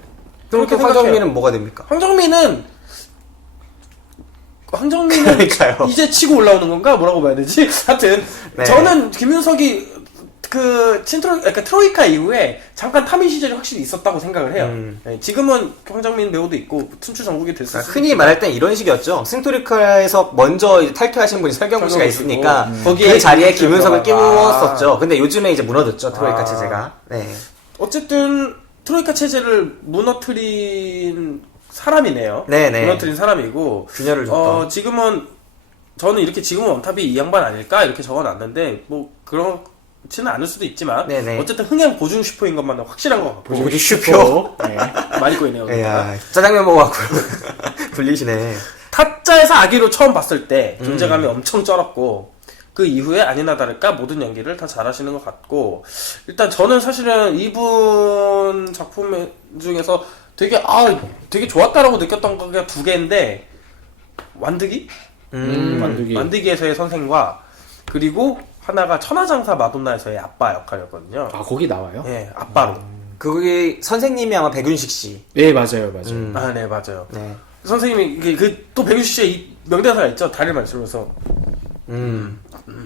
그럼 그렇게 또 황정민은 생각해요. 뭐가 됩니까? 황정민은 그러니까요. 이제 치고 올라오는 건가? 뭐라고 봐야 되지? 하여튼 네. 저는 김윤석이 그러니까 트로이카 이후에 잠깐 탐이 시절이 확실히 있었다고 생각을 해요. 네, 지금은 황정민 배우도 있고 춘추 전국이 됐을 수도 흔히 말할 땐 이런 식이었죠. 신트로이카에서 먼저 이제 탈퇴하신 분이 설경구 씨가 있으니까 거기에 그 자리에 김윤석을 김윤석을 끼웠었죠. 근데 요즘에 이제 무너졌죠. 트로이카 체제가. 네. 어쨌든 트로이카 체제를 무너뜨린 사람이네요. 네네. 무너뜨린 사람이고 균열을 줬던. 저는 이렇게 지금은 원탑이 이 양반 아닐까 이렇게 적어놨는데 뭐 그렇지는 않을 수도 있지만 네네. 어쨌든 흥행 보증 슈퍼인 것만 확실한 것 같고 우리 슈표. 많이 꼬이네요. 야, 짜장면 먹어갖고 불리시네. 타짜에서 아기로 처음 봤을 때 존재감이 엄청 쩔었고 그 이후에 아니나 다를까 모든 연기를 다 잘하시는 것 같고 일단 저는 사실은 이분 작품 중에서 되게 좋았다라고 느꼈던 게 두 개인데 완득이? 완득이에서의 선생과 그리고 하나가 천하장사 마돈나에서의 아빠 역할이었거든요. 거기 나와요? 네, 아빠로. 그게 선생님이 아마 백윤식 씨. 네, 맞아요. 네, 맞아요. 네. 선생님이 또 백윤식 씨의 이 명대사가 있죠. 다리를 만지면서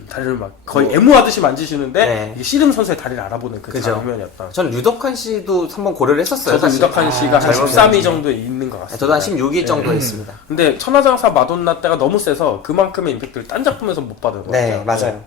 다리를 막 거의 애무하듯이 만지시는데 네. 이게 씨름 선수의 다리를 알아보는 그 그죠. 장면이었다. 전 류덕환 씨도 한번 고려를 했었어요. 저도 사실. 유덕한 씨가 한 젊은 13위 정도에 있는 것 같습니다. 저도 한 16위 정도 했습니다. 근데 천하장사 마돈나 때가 너무 세서 그만큼의 임팩트를 딴 작품에서 못 받은 것 같아요. 네, 맞아요.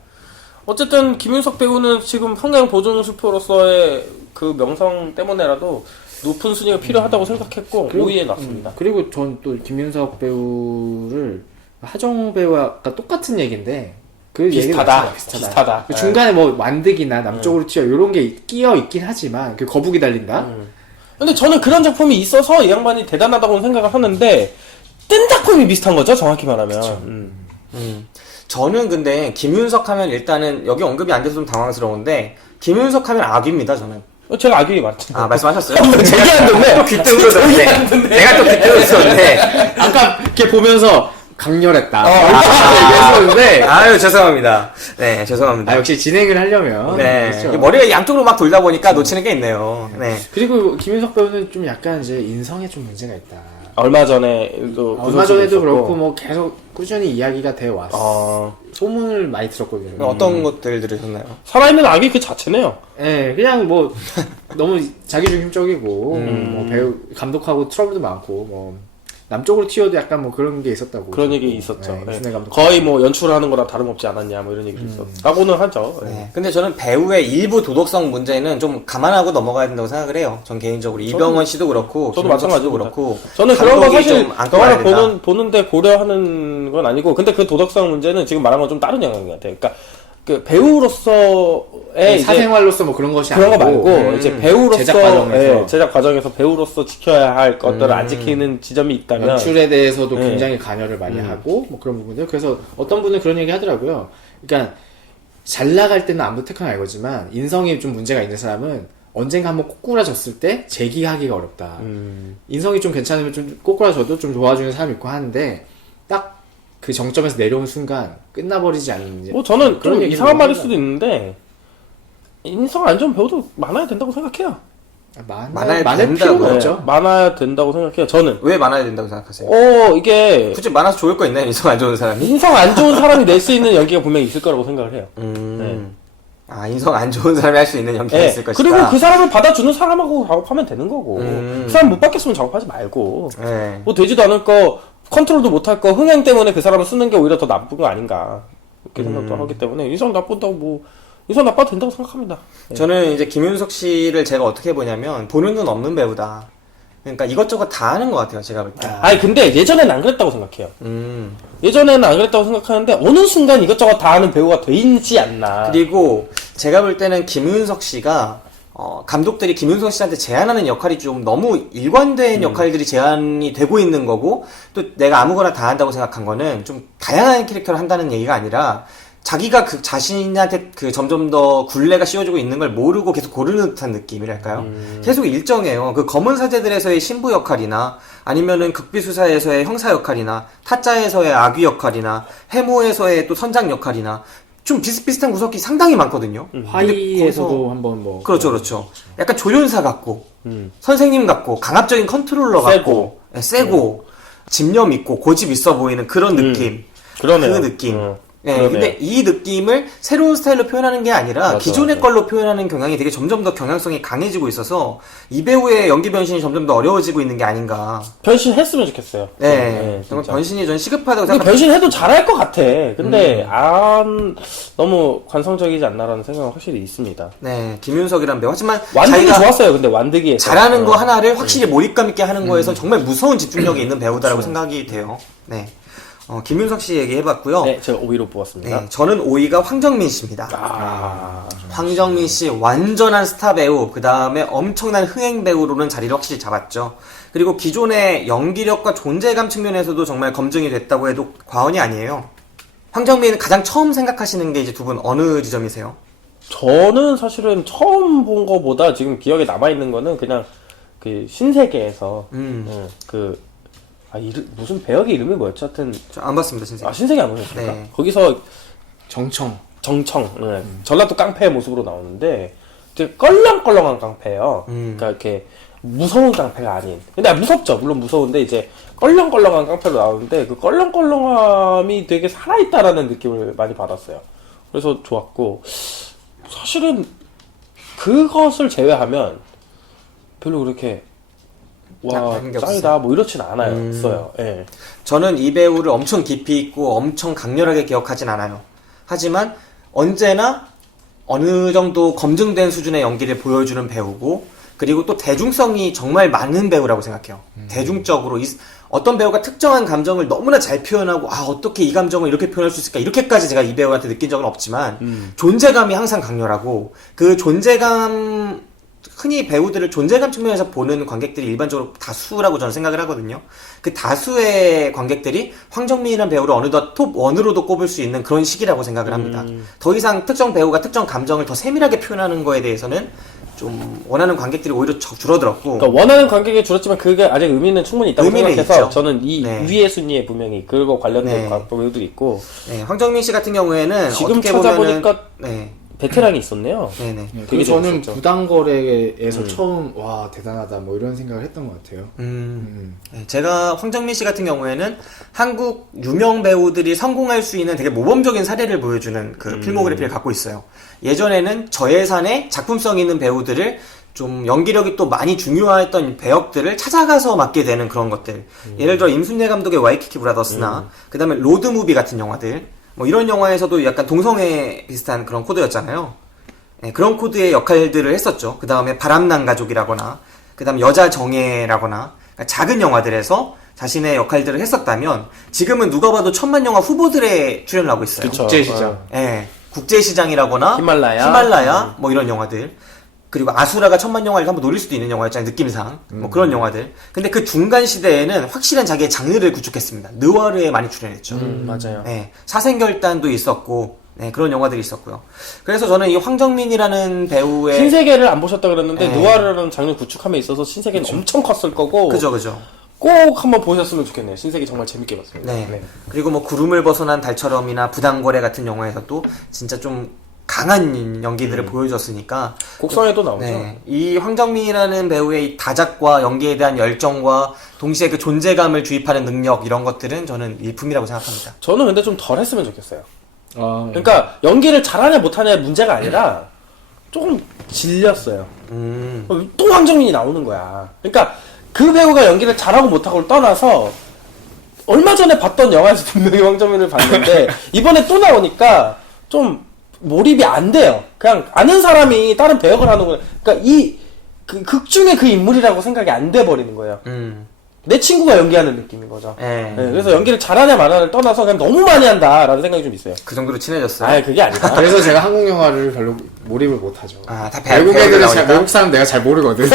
어쨌든 김윤석 배우는 지금 흥행 보존 슈퍼로서의 그 명성 때문에라도 높은 순위가 필요하다고 생각했고 5위에 놨습니다. 그리고 전 또 김윤석 배우를 하정우 배우와 똑같은 얘기인데 그 비슷하다. 얘기는 비슷하다. 그 중간에 뭐 완득이나 남쪽으로 튀어 이런 게 끼어 있긴 하지만 그 거북이 달린다. 근데 저는 그런 작품이 있어서 이 양반이 대단하다고 생각을 하는데 뜬 작품이 비슷한 거죠, 정확히 말하면. 저는 근데 김윤석 하면 일단은 여기 언급이 안 돼서 좀 당황스러운데 김윤석 하면 악입니다. 저는 제가 악역이 맞죠. 아, 말씀하셨어요? 얘기하는데 또 귓등 웃었네. 내가 또 귓등 웃었네. 아까 이렇게 보면서 강렬했다. 아, 얘기했었는데 아유, 죄송합니다. 네, 죄송합니다. 아, 역시 진행을 하려면 네. 그렇죠. 머리가 양쪽으로 막 돌다 보니까 놓치는 게 있네요. 네. 그리고 김윤석 배우는 좀 약간 이제 인성에 좀 문제가 있다. 얼마 전에도 얼마 전에도 그렇고 뭐 계속 꾸준히 이야기가 돼 왔어. 아, 소문을 많이 들었거든요. 어떤 것들 들으셨나요? 살아있는 악이 그 자체네요. 예, 그냥 뭐 너무 자기중심적이고 뭐 배우 감독하고 트러블도 많고 뭐 남쪽으로 튀어도 약간 뭐 그런 게 있었다고. 그런 얘기 있었죠. 네, 네. 유순애 감독. 거의 뭐 연출하는 거랑 다름없지 않았냐 뭐 이런 얘기도 있었다고는 하죠. 네. 네. 근데 저는 배우의 일부 도덕성 문제는 좀 감안하고 넘어가야 된다고 생각을 해요. 전 개인적으로 이병헌 씨도 그렇고 저도 김윤석 씨도 마찬가지입니다. 그렇고 저는 그런 거 감독이 사실 좀 안고 가야 영화를 된다. 보는데 고려하는 건 아니고, 근데 그 도덕성 문제는 지금 말한 건 좀 다른 영역인 것 같아요. 그러니까 그 배우로서의 이제 사생활로서 뭐 그런 것이 그런 거 아니고 말고 이제 배우로서 제작 과정에서. 제작 과정에서 배우로서 지켜야 할 것들을 안 지키는 지점이 있다면 연출에 대해서도 네. 굉장히 관여를 많이 하고 뭐 그런 부분들. 그래서 어떤 분은 그런 얘기 하더라고요. 그러니까 잘 나갈 때는 아무도 택하는 알거지만 인성이 좀 문제가 있는 사람은 언젠가 한번 꼬꾸라졌을 때 재기하기가 어렵다. 인성이 좀 괜찮으면 좀 꼬꾸라져도 좀 도와주는 사람이 있고 하는데 딱 그 정점에서 내려온 순간 끝나버리지 않는. 뭐 저는 그런 좀 얘기를 이상한 말일 하더라고요. 수도 있는데 인성 안 좋은 배우도 많아야 된다고 생각해요. 많아야 된다고. 필요가 네, 없죠. 많아야 된다고 생각해요. 저는 왜 많아야 된다고 생각하세요? 이게 굳이 많아서 좋을 거 있나요? 인성 안 좋은 사람이? 인성 안 좋은 사람이 낼 수 있는 연기가 분명히 있을 거라고 생각을 해요. 아, 인성 안 좋은 사람이 할 수 있는 연기가 네, 있을 것이다. 그리고 그 사람을 받아주는 사람하고 작업하면 되는 거고 그 사람 못 받겠으면 작업하지 말고 네. 뭐 되지도 않을 거 컨트롤도 못 할 거 흥행 때문에 그 사람을 쓰는 게 오히려 더 나쁜 거 아닌가 그렇게 생각도 하기 때문에 인성 나쁜다고 뭐 인성 나빠도 된다고 생각합니다. 네. 저는 이제 김윤석 씨를 제가 어떻게 보냐면 보는 눈 없는 배우다. 그러니까 이것저것 다 하는 것 같아요. 제가 볼 때. 아니 근데 예전에는 안 그랬다고 생각해요. 음. 예전에는 안 그랬다고 생각하는데 어느 순간 이것저것 다 하는 배우가 되지 않나. 그리고 제가 볼 때는 김윤석 씨가 감독들이 김윤석 씨한테 제안하는 역할이 좀 너무 일관된 역할들이 제안이 되고 있는 거고 또 내가 아무거나 다 한다고 생각한 거는 좀 다양한 캐릭터를 한다는 얘기가 아니라 자기가 그 자신한테 그 점점 더 굴레가 씌워지고 있는 걸 모르고 계속 고르는 듯한 느낌이랄까요? 계속 일정해요. 그 검은 사제들에서의 신부 역할이나 아니면은 극비수사에서의 형사 역할이나 타짜에서의 아귀 역할이나 해모에서의 또 선장 역할이나 좀 비슷비슷한 구석이 상당히 많거든요. 화이에서도 한번 뭐 그렇죠, 그렇죠. 약간 조련사 같고, 선생님 같고, 강압적인 컨트롤러 같고, 세고, 집념 있고, 고집 있어 보이는 그런 느낌. 그러네요. 그 느낌. 네, 그러네요. 근데 이 느낌을 새로운 스타일로 표현하는 게 아니라 맞아, 기존의 맞아. 걸로 표현하는 경향이 되게 점점 더 경향성이 강해지고 있어서 이 배우의 연기 변신이 점점 더 어려워지고 있는 게 아닌가. 변신했으면 좋겠어요. 네, 정말 진짜. 변신이 전 시급하다고 근데 생각합니다. 변신해도 잘할 것 같아. 근데 너무 관성적이지 않나라는 생각은 확실히 있습니다. 네, 김윤석이란 배우. 하지만 완득이 자기가 좋았어요. 근데 완득이 잘하는 거 하나를 확실히 몰입감 있게 하는 거에서 정말 무서운 집중력이 있는 배우다라고 생각이 돼요. 네. 김윤석 씨 얘기해봤고요. 네, 제가 5위로 뽑았습니다. 네, 저는 5위가 황정민 씨입니다. 황정민 씨 완전한 스타 배우, 그 다음에 엄청난 흥행 배우로는 자리를 확실히 잡았죠. 그리고 기존의 연기력과 존재감 측면에서도 정말 검증이 됐다고 해도 과언이 아니에요. 황정민 가장 처음 생각하시는 게 이제 두 분 어느 지점이세요? 저는 사실은 처음 본 거보다 지금 기억에 남아있는 거는 그냥 그 신세계에서 무슨 배역의 이름이 뭐였죠? 하여튼 저 안 봤습니다, 진짜. 신세계 안 보셨습니까? 네. 거기서 정청. 전라도 깡패의 모습으로 나오는데 되게 껄렁껄렁한 깡패예요. 그러니까 이렇게 무서운 깡패가 아닌. 근데 무섭죠. 물론 무서운데 이제 껄렁껄렁한 깡패로 나오는데 그 껄렁껄렁함이 되게 살아있다라는 느낌을 많이 받았어요. 그래서 좋았고 사실은 그것을 제외하면 별로 그렇게 와 짱인 게 짱이다 뭐 이렇진 않았어요. 예. 저는 이 배우를 엄청 깊이 있고 엄청 강렬하게 기억하진 않아요. 하지만 언제나 어느 정도 검증된 수준의 연기를 보여주는 배우고 그리고 또 대중성이 정말 많은 배우라고 생각해요. 대중적으로 어떤 배우가 특정한 감정을 너무나 잘 표현하고 어떻게 이 감정을 이렇게 표현할 수 있을까 이렇게까지 제가 이 배우한테 느낀 적은 없지만 존재감이 항상 강렬하고 그 존재감 흔히 배우들을 존재감 측면에서 보는 관객들이 일반적으로 다수라고 저는 생각을 하거든요. 그 다수의 관객들이 황정민이라는 배우를 어느덧 톱1으로도 꼽을 수 있는 그런 시기라고 생각을 합니다. 더 이상 특정 배우가 특정 감정을 더 세밀하게 표현하는 거에 대해서는 좀 원하는 관객들이 오히려 줄어들었고. 그러니까 원하는 관객이 줄었지만 그게 아직 의미는 충분히 있다고 의미는 생각해서 있죠. 저는 이 네. 위의 순위에 분명히 그거 관련된 네. 배우들이 있고 네, 황정민 씨 같은 경우에는 지금 어떻게 찾아보니까 보면은 네, 베테랑이 있었네요. 네네. 되게 그리고 저는 재밌었죠. 부당거래에서 처음 와 대단하다 뭐 이런 생각을 했던 것 같아요. 네, 제가 황정민 씨 같은 경우에는 한국 유명 배우들이 성공할 수 있는 되게 모범적인 사례를 보여주는 그 필모그래피를 갖고 있어요. 예전에는 저예산의 작품성 있는 배우들을 좀 연기력이 또 많이 중요했던 배역들을 찾아가서 맡게 되는 그런 것들. 예를 들어 임순례 감독의 와이키키 브라더스나 그 다음에 로드무비 같은 영화들, 뭐 이런 영화에서도 약간 동성애 비슷한 그런 코드였잖아요. 네, 그런 코드의 역할들을 했었죠. 그 다음에 바람난 가족이라거나 그 다음에 여자 정예라거나 그러니까 작은 영화들에서 자신의 역할들을 했었다면 지금은 누가 봐도 천만 영화 후보들에 출연을 하고 있어요. 그쵸. 국제시장. 예, 국제시장이라거나 히말라야. 뭐 이런 영화들. 그리고 아수라가 천만 영화를 한번 노릴 수도 있는 영화였잖아요, 느낌상. 뭐 그런 영화들. 근데 그 중간 시대에는 확실한 자기의 장르를 구축했습니다. 느와르에 많이 출연했죠. 맞아요. 네, 사생결단도 있었고, 네, 그런 영화들이 있었고요. 그래서 저는 이 황정민이라는 배우의 신세계를 안 보셨다 그랬는데 네. 느와르라는 장르 구축함에 있어서 신세계는 엄청 컸을 거고 그죠. 꼭 한번 보셨으면 좋겠네요. 신세계 정말 재밌게 봤습니다. 네. 그리고 뭐 구름을 벗어난 달처럼이나 부당거래 같은 영화에서도 진짜 좀 강한 연기들을 보여줬으니까 곡성에도 나오죠. 네, 이 황정민이라는 배우의 이 다작과 연기에 대한 열정과 동시에 그 존재감을 주입하는 능력 이런 것들은 저는 일품이라고 생각합니다. 저는 근데 좀 덜 했으면 좋겠어요. 아, 그러니까 연기를 잘하냐 못하냐의 문제가 아니라 조금 질렸어요. 또 황정민이 나오는 거야. 그러니까 그 배우가 연기를 잘하고 못하고를 떠나서 얼마 전에 봤던 영화에서 분명히 황정민을 봤는데 이번에 또 나오니까 좀 몰입이 안 돼요. 그냥 아는 사람이 다른 배역을 하는구나. 그러니까 그 극 중에 그 인물이라고 생각이 안 돼 버리는 거예요. 내 친구가 연기하는 느낌인 거죠. 네. 네, 그래서 연기를 잘하냐 말하냐를 떠나서 그냥 너무 많이 한다라는 생각이 좀 있어요. 그 정도로 친해졌어요. 아, 그게 아니라. 그래서 제가 한국 영화를 별로 몰입을 못하죠. 아, 다 외국 애들은 나오니까? 외국 사람 내가 잘 모르거든.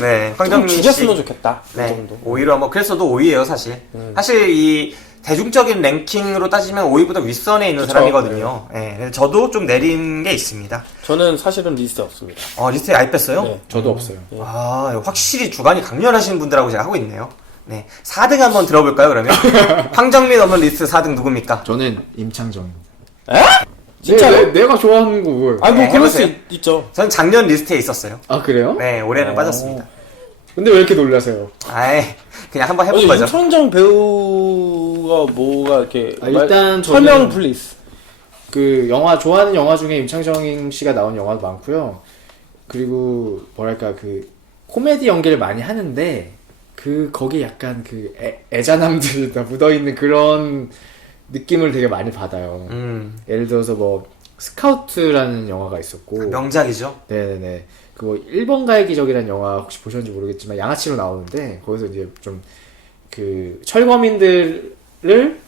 네, 좀 황정민 씨. 죽였으면 좋겠다. 그 네, 정도. 오히려 뭐 그랬어도 5위예요 사실. 사실 이 대중적인 랭킹으로 따지면 5위보다 윗선에 있는 그쵸. 사람이거든요. 네. 그래서 저도 좀 내린 게 있습니다. 저는 사실은 리스트에 없습니다. 리스트에 아예 뺐어요? 네. 저도 없어요. 아, 확실히 주관이 강렬하신 분들하고 제가 하고 있네요. 네, 4등 한번 들어볼까요 그러면? 황정민 없는 리스트 4등 누굽니까? 저는 임창정입니다. 에? 진짜요? 내가 좋아하는 거 뭘? 아니, 뭐, 네, 그럴 수 해보세요. 있죠. 전 작년 리스트에 있었어요. 아 그래요? 네, 올해는 빠졌습니다. 근데 왜 이렇게 놀라세요? 아이, 그냥 한번 해본 아니, 거죠. 임창정 배우가 뭐가 이렇게. 일단 저는 설명 플리즈. 그 영화 좋아하는 영화 중에 임창정 씨가 나온 영화도 많고요. 그리고 뭐랄까 그 코미디 연기를 많이 하는데 그 거기 약간 그 애잔함들이 다 묻어 있는 그런 느낌을 되게 많이 받아요. 예를 들어서 뭐 스카우트라는 영화가 있었고 명작이죠. 네네네. 그 1번가의 기적이라는 영화 혹시 보셨는지 모르겠지만 양아치로 나오는데 거기서 이제 좀 그 철거민들을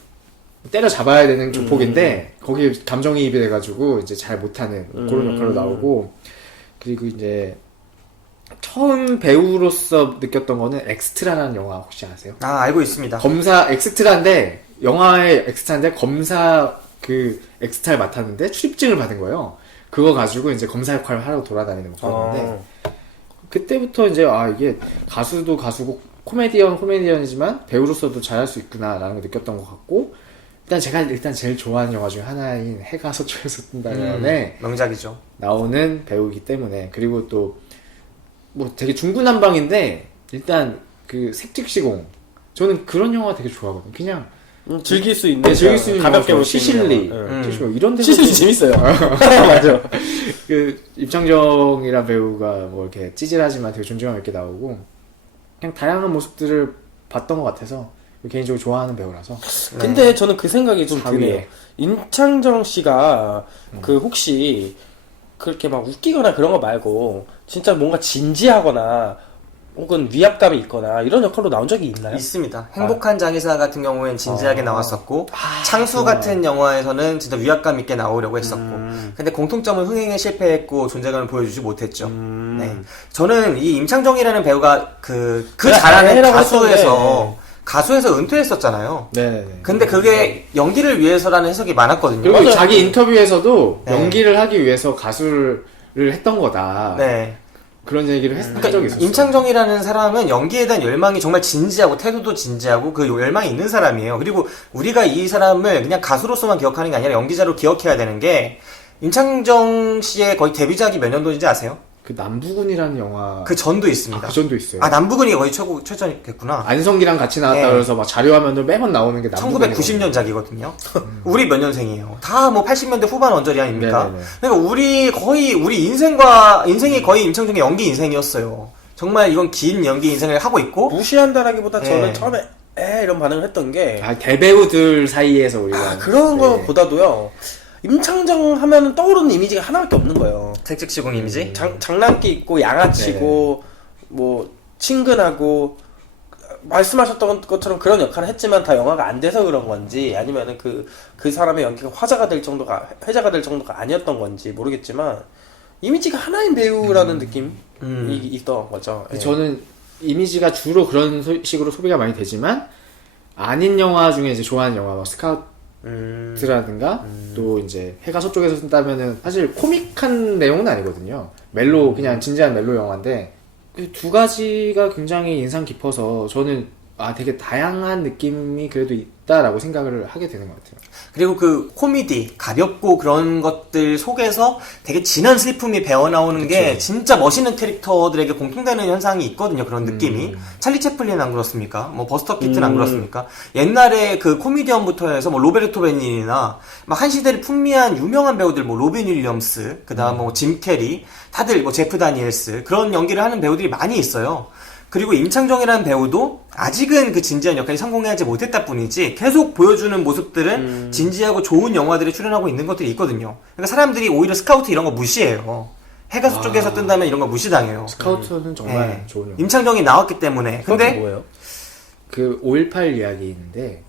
때려 잡아야 되는 조폭인데 거기 감정이입이 돼가지고 이제 잘 못하는 그런 역할로 나오고 그리고 이제 처음 배우로서 느꼈던 거는 엑스트라라는 영화 혹시 아세요? 아, 알고 있습니다. 검사 엑스트라인데 영화의 엑스트라인데 검사 그 엑스트라를 맡았는데 출입증을 받은 거예요. 그거 가지고 이제 검사 역할을 하러 돌아다니는 거였는데 그때부터 이제 이게 가수도 가수고 코미디언이지만 배우로서도 잘할 수 있구나라는 걸 느꼈던 것 같고 제가 제일 좋아하는 영화 중에 하나인 해가 서쪽에서 뜬다는에 명작이죠. 나오는 배우이기 때문에 그리고 또 뭐 되게 중구난방인데 일단 그 색즉시공 저는 그런 영화 되게 좋아하거든요. 그냥 즐길 수 있는. 즐길 수 있는 가볍게 영화, 볼 수 있는 시실리 영화. 이런 데서 시실리 재밌어요. 맞아. 그 임창정이라 배우가 뭐 이렇게 찌질하지만 되게 존재감 있게 나오고 그냥 다양한 모습들을 봤던 것 같아서 개인적으로 좋아하는 배우라서. 근데 저는 그 생각이 좀 4위에. 드네요. 임창정 씨가 그 혹시 그렇게 막 웃기거나 그런 거 말고 진짜 뭔가 진지하거나 혹은 위압감이 있거나 이런 역할로 나온 적이 있나요? 있습니다. 행복한 장의사 같은 경우엔 진지하게 나왔었고 창수 같은 영화에서는 진짜 위압감 있게 나오려고 했었고 근데 공통점은 흥행에 실패했고 존재감을 보여주지 못했죠. 네. 저는 이 임창정이라는 배우가 그 잘하는 해라고 가수에서 은퇴했었잖아요. 네네네. 근데 그게 연기를 위해서라는 해석이 많았거든요. 그리고 맞아요. 자기 인터뷰에서도 네. 연기를 하기 위해서 가수를 했던 거다. 네. 그런 얘기를 한 적이 그러니까 있었어요. 임창정이라는 사람은 연기에 대한 열망이 정말 진지하고 태도도 진지하고 그 열망이 있는 사람이에요. 그리고 우리가 이 사람을 그냥 가수로서만 기억하는 게 아니라 연기자로 기억해야 되는 게 임창정 씨의 거의 데뷔작이 몇 년도인지 아세요? 그 남부군이라는 영화 그 전도 있습니다. 그 전도 있어요. 아, 남부군이 거의 최전이겠구나. 안성기랑 같이 나왔다 네. 그래서 막 자료화면으로 매번 나오는 게 남부군이거든요. 1990년작이거든요. 우리 몇 년생이에요? 다 뭐 80년대 후반 언저리 아닙니까? 네네네. 그러니까 우리 인생이 거의 임창정의 연기 인생이었어요. 정말 이건 긴 연기 인생을 하고 있고 무시한다라기보다 저는 네. 처음에 이런 반응을 했던 게 대배우들 사이에서 우리가 그런 네. 거보다도요. 임창정 하면은 떠오르는 이미지가 하나밖에 없는 거예요. 색즉시공 이미지. 장난기 있고 양아치고 뭐 친근하고 말씀하셨던 것처럼 그런 역할을 했지만 다 영화가 안 돼서 그런 건지 아니면은 그 사람의 연기가 회자가 될 정도가 아니었던 건지 모르겠지만 이미지가 하나인 배우라는 느낌이 있던 거죠. 예. 저는 이미지가 주로 그런 식으로 소비가 많이 되지만 아닌 영화 중에 이제 좋아하는 영화 뭐 스카우트라든가 또 이제 해가 서쪽에서 쓴다면은 사실 코믹한 내용은 아니거든요. 멜로 그냥 진지한 멜로 영화인데 그 두 가지가 굉장히 인상 깊어서 저는 되게 다양한 느낌이 그래도 있다라고 생각을 하게 되는 것 같아요. 그리고 그 코미디, 가볍고 그런 것들 속에서 되게 진한 슬픔이 배어나오는 게 진짜 멋있는 캐릭터들에게 공통되는 현상이 있거든요. 그런 느낌이. 찰리 채플린 안 그렇습니까? 뭐 버스터 키튼 안 그렇습니까? 옛날에 그 코미디언부터 해서 뭐 로베르토 베니니나 막 한 시대를 풍미한 유명한 배우들 뭐 로빈 윌리엄스, 그다음 뭐 짐 캐리, 다들 뭐 제프 다니엘스 그런 연기를 하는 배우들이 많이 있어요. 그리고 임창정이라는 배우도 아직은 그 진지한 역할이 성공하지 못했다 뿐이지 계속 보여주는 모습들은 진지하고 좋은 영화들에 출연하고 있는 것들이 있거든요. 그러니까 사람들이 오히려 스카우트 이런 거 무시해요. 해가 서쪽에서 뜬다면 이런 거 무시당해요. 스카우트는 정말 네. 좋은 영화. 임창정이 나왔기 때문에. 그게 근데 뭐예요? 그 5.18 이야기인데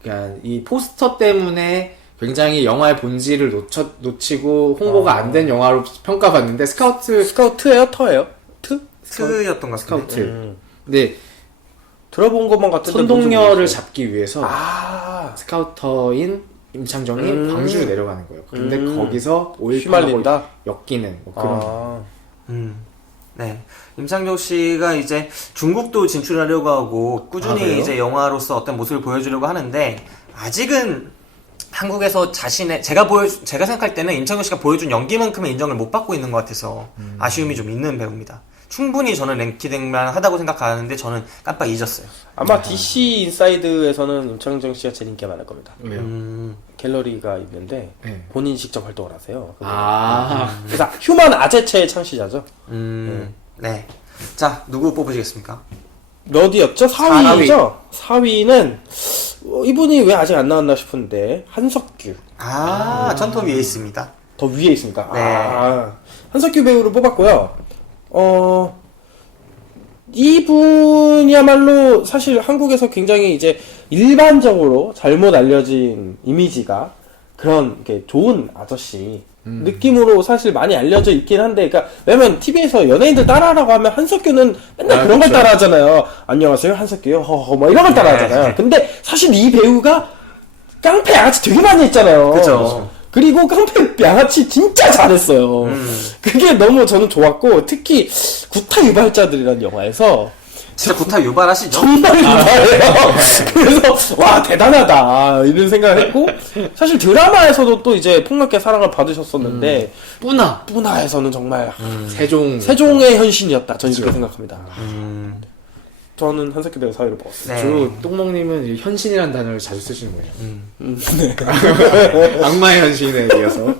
그러니까 이 포스터 때문에 굉장히 영화의 본질을 놓치고 홍보가 안 된 영화로 평가받는데 스카우트예요? 터예요? 트였던 것 같은데. 스카우트. 근데 들어본 것만 같은데 선동녀를 잡기 위해서 아 스카우터인 임창정이 광주로 내려가는 거예요. 근데 거기서 5.18하고 휘말린다? 엮이는 뭐 그런 네. 임창정 씨가 이제 중국도 진출하려고 하고 꾸준히 그래요? 이제 영화로서 어떤 모습을 보여주려고 하는데 아직은 한국에서 제가 생각할 때는 임창정 씨가 보여준 연기만큼의 인정을 못 받고 있는 것 같아서 아쉬움이 좀 있는 배우입니다. 충분히 저는 랭키댕만 하다고 생각하는데 저는 깜빡 잊었어요. 아마 DC 인사이드에서는 임창정 씨가 제일 인기가 많을 겁니다. 왜요? 갤러리가 있는데 네. 본인 직접 활동을 하세요. 그래서 그래서 휴먼 아재체의 창시자죠. 네. 자, 누구 뽑으시겠습니까? 어디였죠? 4위죠? 4위는 이분이 왜 아직 안 나왔나 싶은데 한석규. 천터 위에 있습니다. 더 위에 있습니까? 네. 한석규 배우를 뽑았고요. 이분이야말로 사실 한국에서 굉장히 이제 일반적으로 잘못 알려진 이미지가 그런 게 좋은 아저씨 느낌으로 사실 많이 알려져 있긴 한데, 그러니까 왜냐면 TV에서 연예인들 따라하라고 하면 한석규는 맨날 그런 걸 따라하잖아요. 안녕하세요, 한석규요. 허허, 뭐 이런 걸 따라하잖아요. 근데 사실 이 배우가 깡패 양아치 되게 많이 했잖아요. 그죠. 그리고 깡패 양아치 진짜 잘했어요. 그게 너무 저는 좋았고, 특히 구타 유발자들이라는 영화에서 진짜 구타 유발하시죠? 정말 유발해요. 그래서 와 대단하다 이런 생각을 했고, 사실 드라마에서도 또 이제 폭넓게 사랑을 받으셨었는데 뿌나에서는 정말 세종의 현신이었다. 저는 이렇게 생각합니다. 저는 한석규 배우 사회를 뽑았어요. 네. 주로 똥멍님은 현신이라는 단어를 자주 쓰시는 거예요. 악마의 현신에 이어서.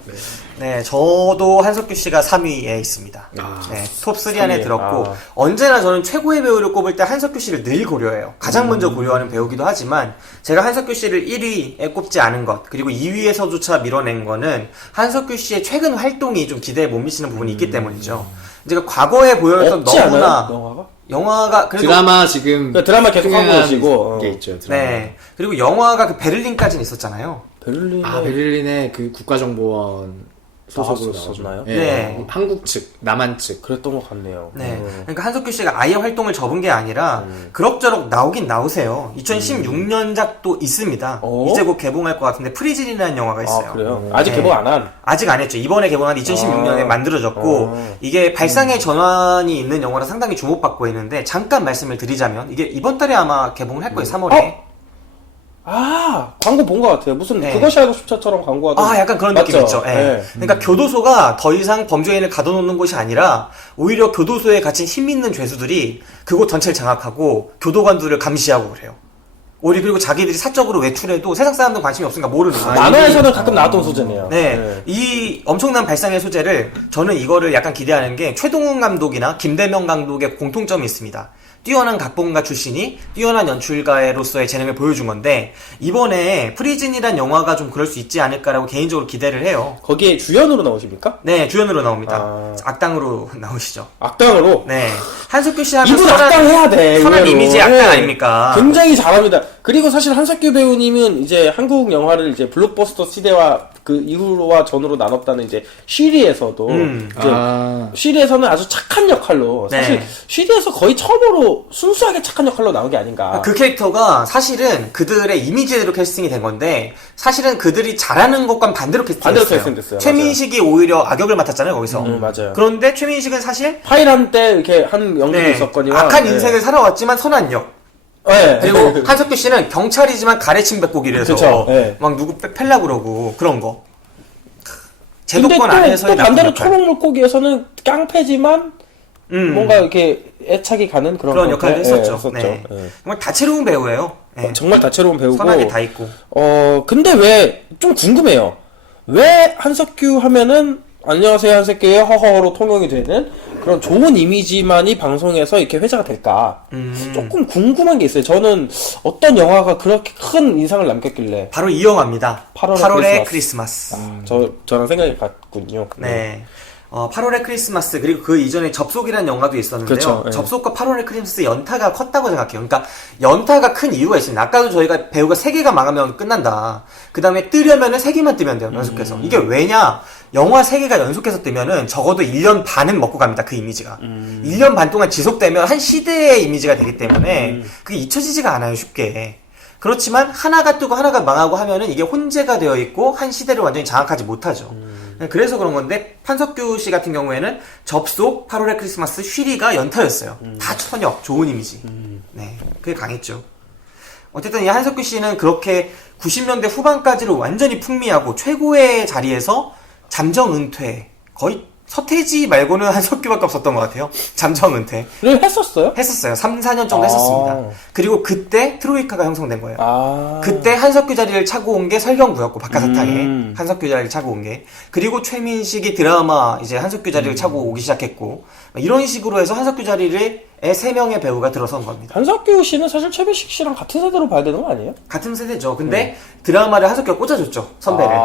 네, 저도 한석규 씨가 3위에 있습니다. 네, 톱 3 안에 들었고, 언제나 저는 최고의 배우를 꼽을 때 한석규 씨를 늘 고려해요. 가장 먼저 고려하는 배우기도 하지만, 제가 한석규 씨를 1위에 꼽지 않은 것, 그리고 2위에서조차 밀어낸 거는 한석규 씨의 최근 활동이 좀 기대에 못 미치는 부분이 있기 때문이죠. 제가 과거에 보여줬던 없지 너무나 않아요? 영화가 그래도 드라마 지금 드라마 계속 하고 계시고 게 있죠. 드라마. 네, 그리고 영화가 그 베를린까지는 있었잖아요. 베를린 베를린의 그 국가정보원 소속으로 나왔었나요? 나오죠. 네. 한국 측, 남한 측. 그랬던 것 같네요. 네. 그러니까 한석규 씨가 아예 활동을 접은 게 아니라 그럭저럭 나오긴 나오세요. 2016년작도 있습니다. 어? 이제 곧 개봉할 것 같은데 프리즌이라는 영화가 있어요. 아, 그래요? 아직 네. 개봉 안 한? 아직 안 했죠. 이번에 개봉한 2016년에 만들어졌고 이게 발상의 전환이 있는 영화라 상당히 주목받고 있는데 잠깐 말씀을 드리자면 이게 이번 달에 아마 개봉을 할 거예요. 3월에. 아, 광고 본 것 같아요. 무슨 네. 그것이 알고 싶다처럼 광고하던. 아, 약간 그런 맞죠? 느낌 있죠. 예. 네. 그러니까 교도소가 더 이상 범죄인을 가둬놓는 곳이 아니라 오히려 교도소에 갇힌 힘있는 죄수들이 그곳 전체를 장악하고 교도관들을 감시하고 그래요. 오히려 그리고 자기들이 사적으로 외출해도 세상 사람들 관심이 없으니까 모르는 거예요. 만화에서는 가끔 나왔던 소재네요. 네. 이 엄청난 발상의 소재를 저는 이거를 약간 기대하는 게 최동훈 감독이나 김대명 감독의 공통점이 있습니다. 뛰어난 각본가 출신이 뛰어난 연출가로서의 재능을 보여준 건데 이번에 프리즌이란 영화가 좀 그럴 수 있지 않을까라고 개인적으로 기대를 해요. 거기에 주연으로 나오십니까? 네, 주연으로 나옵니다. 아. 악당으로 나오시죠. 악당으로? 네, 한석규 씨 하면 이분 악당 해야 돼. 선한 의외로. 이미지 악당 네. 아닙니까? 굉장히 잘합니다. 그리고 사실 한석규 배우님은 이제 한국 영화를 이제 블록버스터 시대와 그 이후로와 전으로 나눴다는 이제 쉬리에서도 이제 쉬리에서는 아주 착한 역할로 네. 사실 쉬리에서 거의 처음으로 순수하게 착한 역할로 나온 게 아닌가. 그 캐릭터가 사실은 그들의 이미지대로 캐스팅이 된 건데 사실은 그들이 잘하는 것과는 반대로 반대로 캐스팅됐어요. 캐스팅됐어요. 최민식이 오히려 악역을 맡았잖아요 거기서. 맞아요. 그런데 최민식은 사실 파이란 때 이렇게 한 연기도 네, 있었거니와 악한 네. 인생을 살아왔지만 선한 역. 네. 그리고 한석규 씨는 경찰이지만 가래침 뱉고기래서 그쵸, 네. 막 누구 팰라 그러고 그런 거. 근데 제도권 또 안에서의 반대로 나쁜 역할. 초록 물고기에서는 깡패지만 뭔가 이렇게 애착이 가는 그런 역할도 했었죠. 네, 네. 네. 정말 다채로운 배우예요. 네. 정말 다채로운 배우고 선하게 다 있고. 근데 왜 좀 궁금해요. 왜 한석규 하면은 안녕하세요 한석규의 허허로 통용이 되는 그런 좋은 이미지만이 방송에서 이렇게 회자가 될까? 조금 궁금한 게 있어요. 저는 어떤 영화가 그렇게 큰 인상을 남겼길래 바로 이 영화입니다. 8월의 크리스마스. 저랑 생각이 같군요. 네. 8월의 크리스마스 그리고 그 이전에 접속이라는 영화도 있었는데요. 그렇죠, 네. 접속과 8월의 크리스마스 연타가 컸다고 생각해요. 그러니까 연타가 큰 이유가 있습니다. 아까도 저희가 배우가 3개가 망하면 끝난다. 그 다음에 뜨려면은 3개만 뜨면 돼요. 연속해서. 이게 왜냐? 영화 3개가 연속해서 뜨면은 적어도 1년 반은 먹고 갑니다. 그 이미지가. 1년 반 동안 지속되면 한 시대의 이미지가 되기 때문에 그게 잊혀지지가 않아요. 쉽게. 그렇지만 하나가 뜨고 하나가 망하고 하면은 이게 혼재가 되어 있고 한 시대를 완전히 장악하지 못하죠. 그래서 그런 건데 판석규 씨 같은 경우에는 접속, 8월의 크리스마스, 쉬리가 연타였어요. 다 천역, 좋은 이미지. 네, 그게 강했죠. 어쨌든 이 한석규 씨는 그렇게 90년대 후반까지로 완전히 풍미하고 최고의 자리에서 잠정 은퇴, 거의 서태지 말고는 한석규밖에 없었던 것 같아요. 잠정 은퇴. 를 했었어요? 했었어요. 3, 4년 정도 했었습니다. 그리고 그때 트로이카가 형성된 거예요. 그때 한석규 자리를 차고 온 게 설경구였고 박하사탕에 한석규 자리를 차고 온 게 그리고 최민식이 드라마 이제 한석규 자리를 차고 오기 시작했고 이런 식으로 해서 한석규 자리를 3명의 배우가 들어선 겁니다. 한석규 씨는 사실 최민식 씨랑 같은 세대로 봐야 되는 거 아니에요? 같은 세대죠. 근데 드라마를 한석규가 꽂아줬죠. 선배를.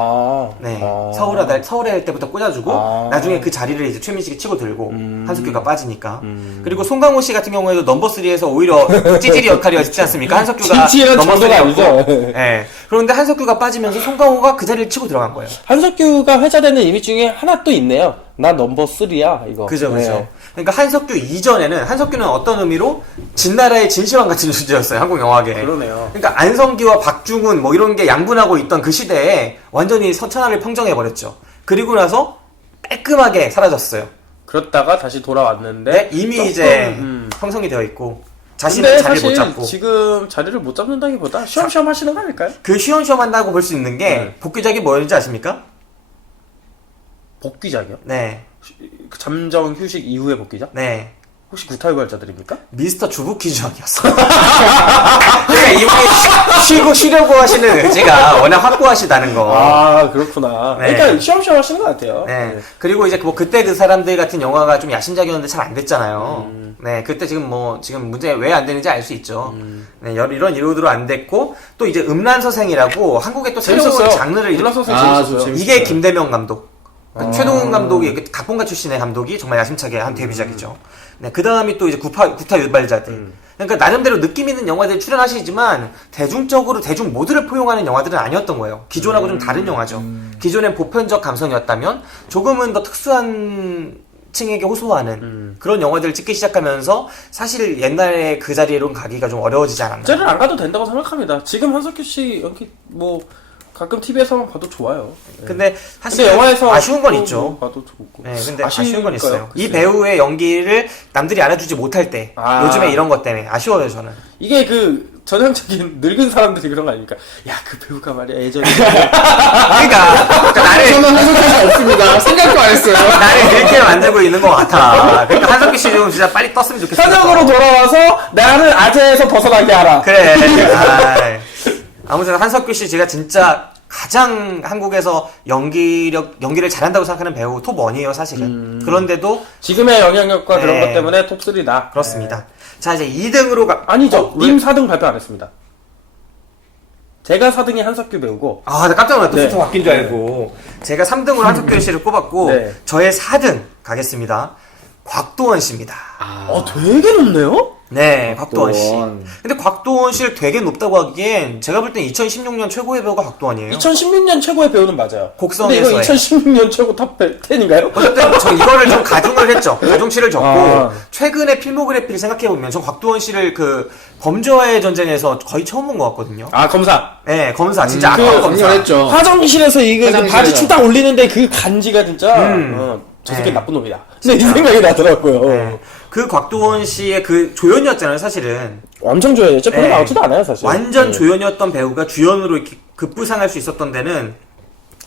네. 서울에 할 때부터 꽂아주고 나중에 그 자리를 이제 최민식이 치고 들고 한석규가 빠지니까. 그리고 송강호 씨 같은 경우에도 넘버3에서 오히려 찌질이 역할이었지 않습니까? 한석규가 찌질은 정도가 아니죠. 네. 그런데 한석규가 빠지면서 송강호가 그 자리를 치고 들어간 거예요. 한석규가 회자되는 이미지 중에 하나 또 있네요. 나 넘버3야 이거. 그죠. 네. 그러니까 한석규 이전에는 한석규는 어떤 의미로 진나라의 진시황 같은 존재였어요. 한국 영화계. 그러네요. 그러니까 안성기와 박중훈 뭐 이런 게 양분하고 있던 그 시대에 완전히 천하를 평정해 버렸죠. 그리고 나서 깔끔하게 사라졌어요. 그렇다가 다시 돌아왔는데 네, 이미 조금, 이제 형성이 되어 있고 자신의 자리를 못 잡고 지금 자리를 못 잡는다기보다 쉬엄쉬엄 하시는 거 아닐까요? 그 쉬엄쉬엄 한다고 볼 수 있는 게 복귀작이 뭐였는지 아십니까? 복귀작이요? 네. 그 잠정 휴식 이후의 복귀작? 네. 혹시 구타유발자들입니까? 미스터 주부퀴즈왕이었어요. 그러니까 이분이 쉬려고 하시는 의지가 워낙 확고하시다는 거. 아 그렇구나. 네. 그러니까 쉬엄쉬엄 하시는 것 같아요. 네. 그리고 이제 뭐 그때 그 사람들 같은 영화가 좀 야심작이었는데 잘 안 됐잖아요. 네. 그때 지금 문제 왜 안 되는지 알 수 있죠. 네. 이런 이유로 안 됐고 또 이제 음란서생이라고 한국에 또 새로운 재밌었어요. 장르를 음란서생 아, 재밌었어요. 이게 김대명 감독. 그러니까 최동훈 감독이 각본가 출신의 감독이 정말 야심차게 한 데뷔작이죠. 네, 그 다음이 또 이제 구타 유발자들. 그러니까 나름대로 느낌 있는 영화들 출연하시지만 대중적으로 대중 모두를 포용하는 영화들은 아니었던 거예요. 기존하고 좀 다른 영화죠. 기존엔 보편적 감성이었다면 조금은 더 특수한 층에게 호소하는 그런 영화들을 찍기 시작하면서 사실 옛날에 그 자리로 가기가 좀 어려워지지 않았나. 이제는 안 가도 된다고 생각합니다. 지금 한석규 씨 연기 뭐 가끔 TV에서만 봐도 좋아요. 근데 사실 근데 영화에서 아쉬운 건 또 있죠. 뭐 봐도 좋고. 네, 근데 아쉬운 건 있어요. 이 글쎄요. 배우의 연기를 남들이 알아주지 못할 때 요즘에 이런 것 때문에 아쉬워요 저는. 이게 그 전형적인 늙은 사람들이 그런 거 아닙니까? 야, 그 배우가 말이야 예전에 그러니까 나를 저는 한석규 씨 없습니다. 생각도 안 했어요. 나를 늙게 만들고 있는 것 같아. 그러니까 한석규 씨 좀 진짜 빨리 떴으면 좋겠어. 현역으로 돌아와서 나를 아재에서 벗어나게 하라. 그래. 아무튼 한석규 씨 제가 진짜 가장 한국에서 연기를 잘한다고 생각하는 배우 톱 1이에요 사실은. 그런데도 지금의 영향력과 그런 네. 것 때문에 톱3다. 그렇습니다. 자 이제 2등으로 아니죠. 왜? 님 4등 발표 안 했습니다. 제가 4등이 한석규 배우고 아, 나 깜짝 놀랐다. 네. 순서 바뀐 줄 알고. 제가 3등으로 한석규 씨를 꼽았고, 네. 저의 4등 가겠습니다. 곽도원 씨입니다. 되게 높네요? 네, 곽도원 씨. 곽도원. 근데 곽도원 씨를 되게 높다고 하기엔, 제가 볼 땐 2016년 최고의 배우가 곽도원이에요. 2016년 최고의 배우는 맞아요. 곡성에서의. 근데 이거 2016년 최고 탑 10인가요? 어쨌든 저 이거를 좀 가중을 했죠. 가중치를 적고, 아. 최근에 필모그래피를 생각해보면, 전 곽도원 씨를 그, 범죄와의 전쟁에서 거의 처음 본 것 같거든요. 아, 검사. 네, 검사. 진짜 그 악당 검사. 강렬했죠. 화장실에서 이거 화장실에서. 바지 쭉 딱 올리는데 그 간지가 진짜 저 새끼 네. 나쁜 놈이다. 근데 이 생각이 나더라고요. 네. 그 곽도원 씨의 그 조연이었잖아요, 사실은. 엄청 좋아했죠. 별로 네. 나오지도 않아요, 사실. 완전 조연이었던 배우가 주연으로 이렇게 급부상할 수 있었던 데는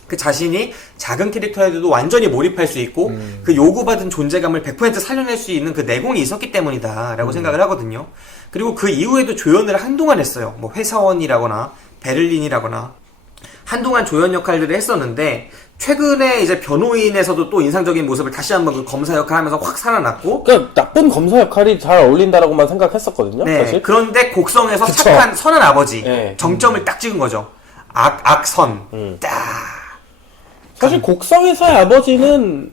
그 자신이 작은 캐릭터에도 완전히 몰입할 수 있고 그 요구받은 존재감을 100% 살려낼 수 있는 그 내공이 있었기 때문이다라고 생각을 하거든요. 그리고 그 이후에도 조연을 한동안 했어요. 뭐 회사원이라거나 베를린이라거나 한동안 조연 역할들을 했었는데 최근에 이제 변호인에서도 또 인상적인 모습을 다시 한번 그 검사 역할 하면서 확 살아났고 그러니까 나쁜 검사 역할이 잘 어울린다라고만 생각했었거든요. 네, 사실. 그런데 곡성에서 그쵸. 착한 선한 아버지 네. 정점을 딱 찍은 거죠. 악선 딱. 사실 곡성에서의 아버지는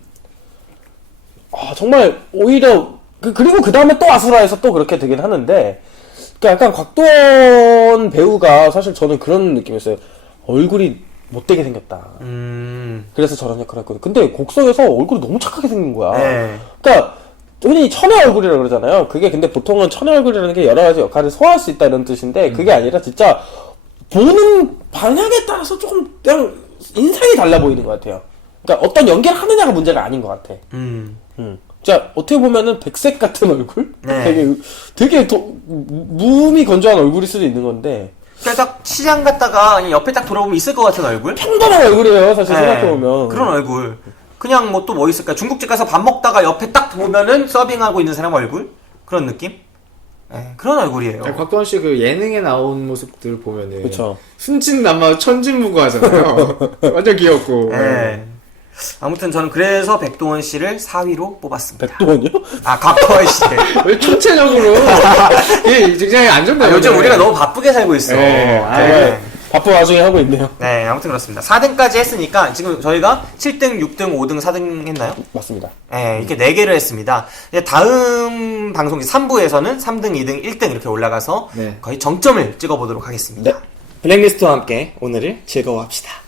정말 오히려 그리고 그 다음에 또 아수라에서 또 그렇게 되긴 하는데 그러니까 약간 곽도원 배우가 사실 저는 그런 느낌이었어요. 얼굴이 못되게 생겼다. 그래서 저런 역할을 했거든요. 근데 곡성에서 얼굴이 너무 착하게 생긴 거야. 네. 그러니까 흔히 천의 얼굴이라고 그러잖아요. 그게 근데 보통은 천의 얼굴이라는 게 여러 가지 역할을 소화할 수 있다 이런 뜻인데 그게 아니라 진짜 보는 방향에 따라서 조금 그냥 인상이 달라 보이는 것 같아요. 그러니까 어떤 연기를 하느냐가 문제가 아닌 것 같아. 자, 어떻게 보면은 백색 같은 얼굴? 네. 되게 무음이 건조한 얼굴일 수도 있는 건데. 그냥 딱 시장 갔다가 그냥 옆에 딱 돌아보면 있을 것 같은 얼굴? 평범한 얼굴이에요, 사실 네, 생각해보면. 그런 얼굴. 그냥 뭐 또 뭐 있을까? 중국집 가서 밥 먹다가 옆에 딱 보면은 서빙하고 있는 사람 얼굴? 그런 느낌? 네, 그런 얼굴이에요. 곽도원 씨 그 예능에 나온 모습들 보면은 그쵸. 순진남마 천진무구하잖아요. 완전 귀엽고. 네. 아무튼 저는 그래서 백도원 씨를 4위로 뽑았습니다. 백도원이요? 아, 곽도원 씨. 왜 총체적으로 이 굉장히 안정돼요. 요즘 우리가 너무 바쁘게 살고 있어. 네. 네. 바쁜 와중에 하고 있네요. 네, 아무튼 그렇습니다. 4등까지 했으니까 지금 저희가 7등, 6등, 5등, 4등 했나요? 맞습니다. 네, 이렇게 4개를 했습니다. 이제 다음 방송 3부에서는 3등, 2등, 1등 이렇게 올라가서 네. 거의 정점을 찍어보도록 하겠습니다. 네. 블랙리스트와 함께 오늘을 즐거워합시다.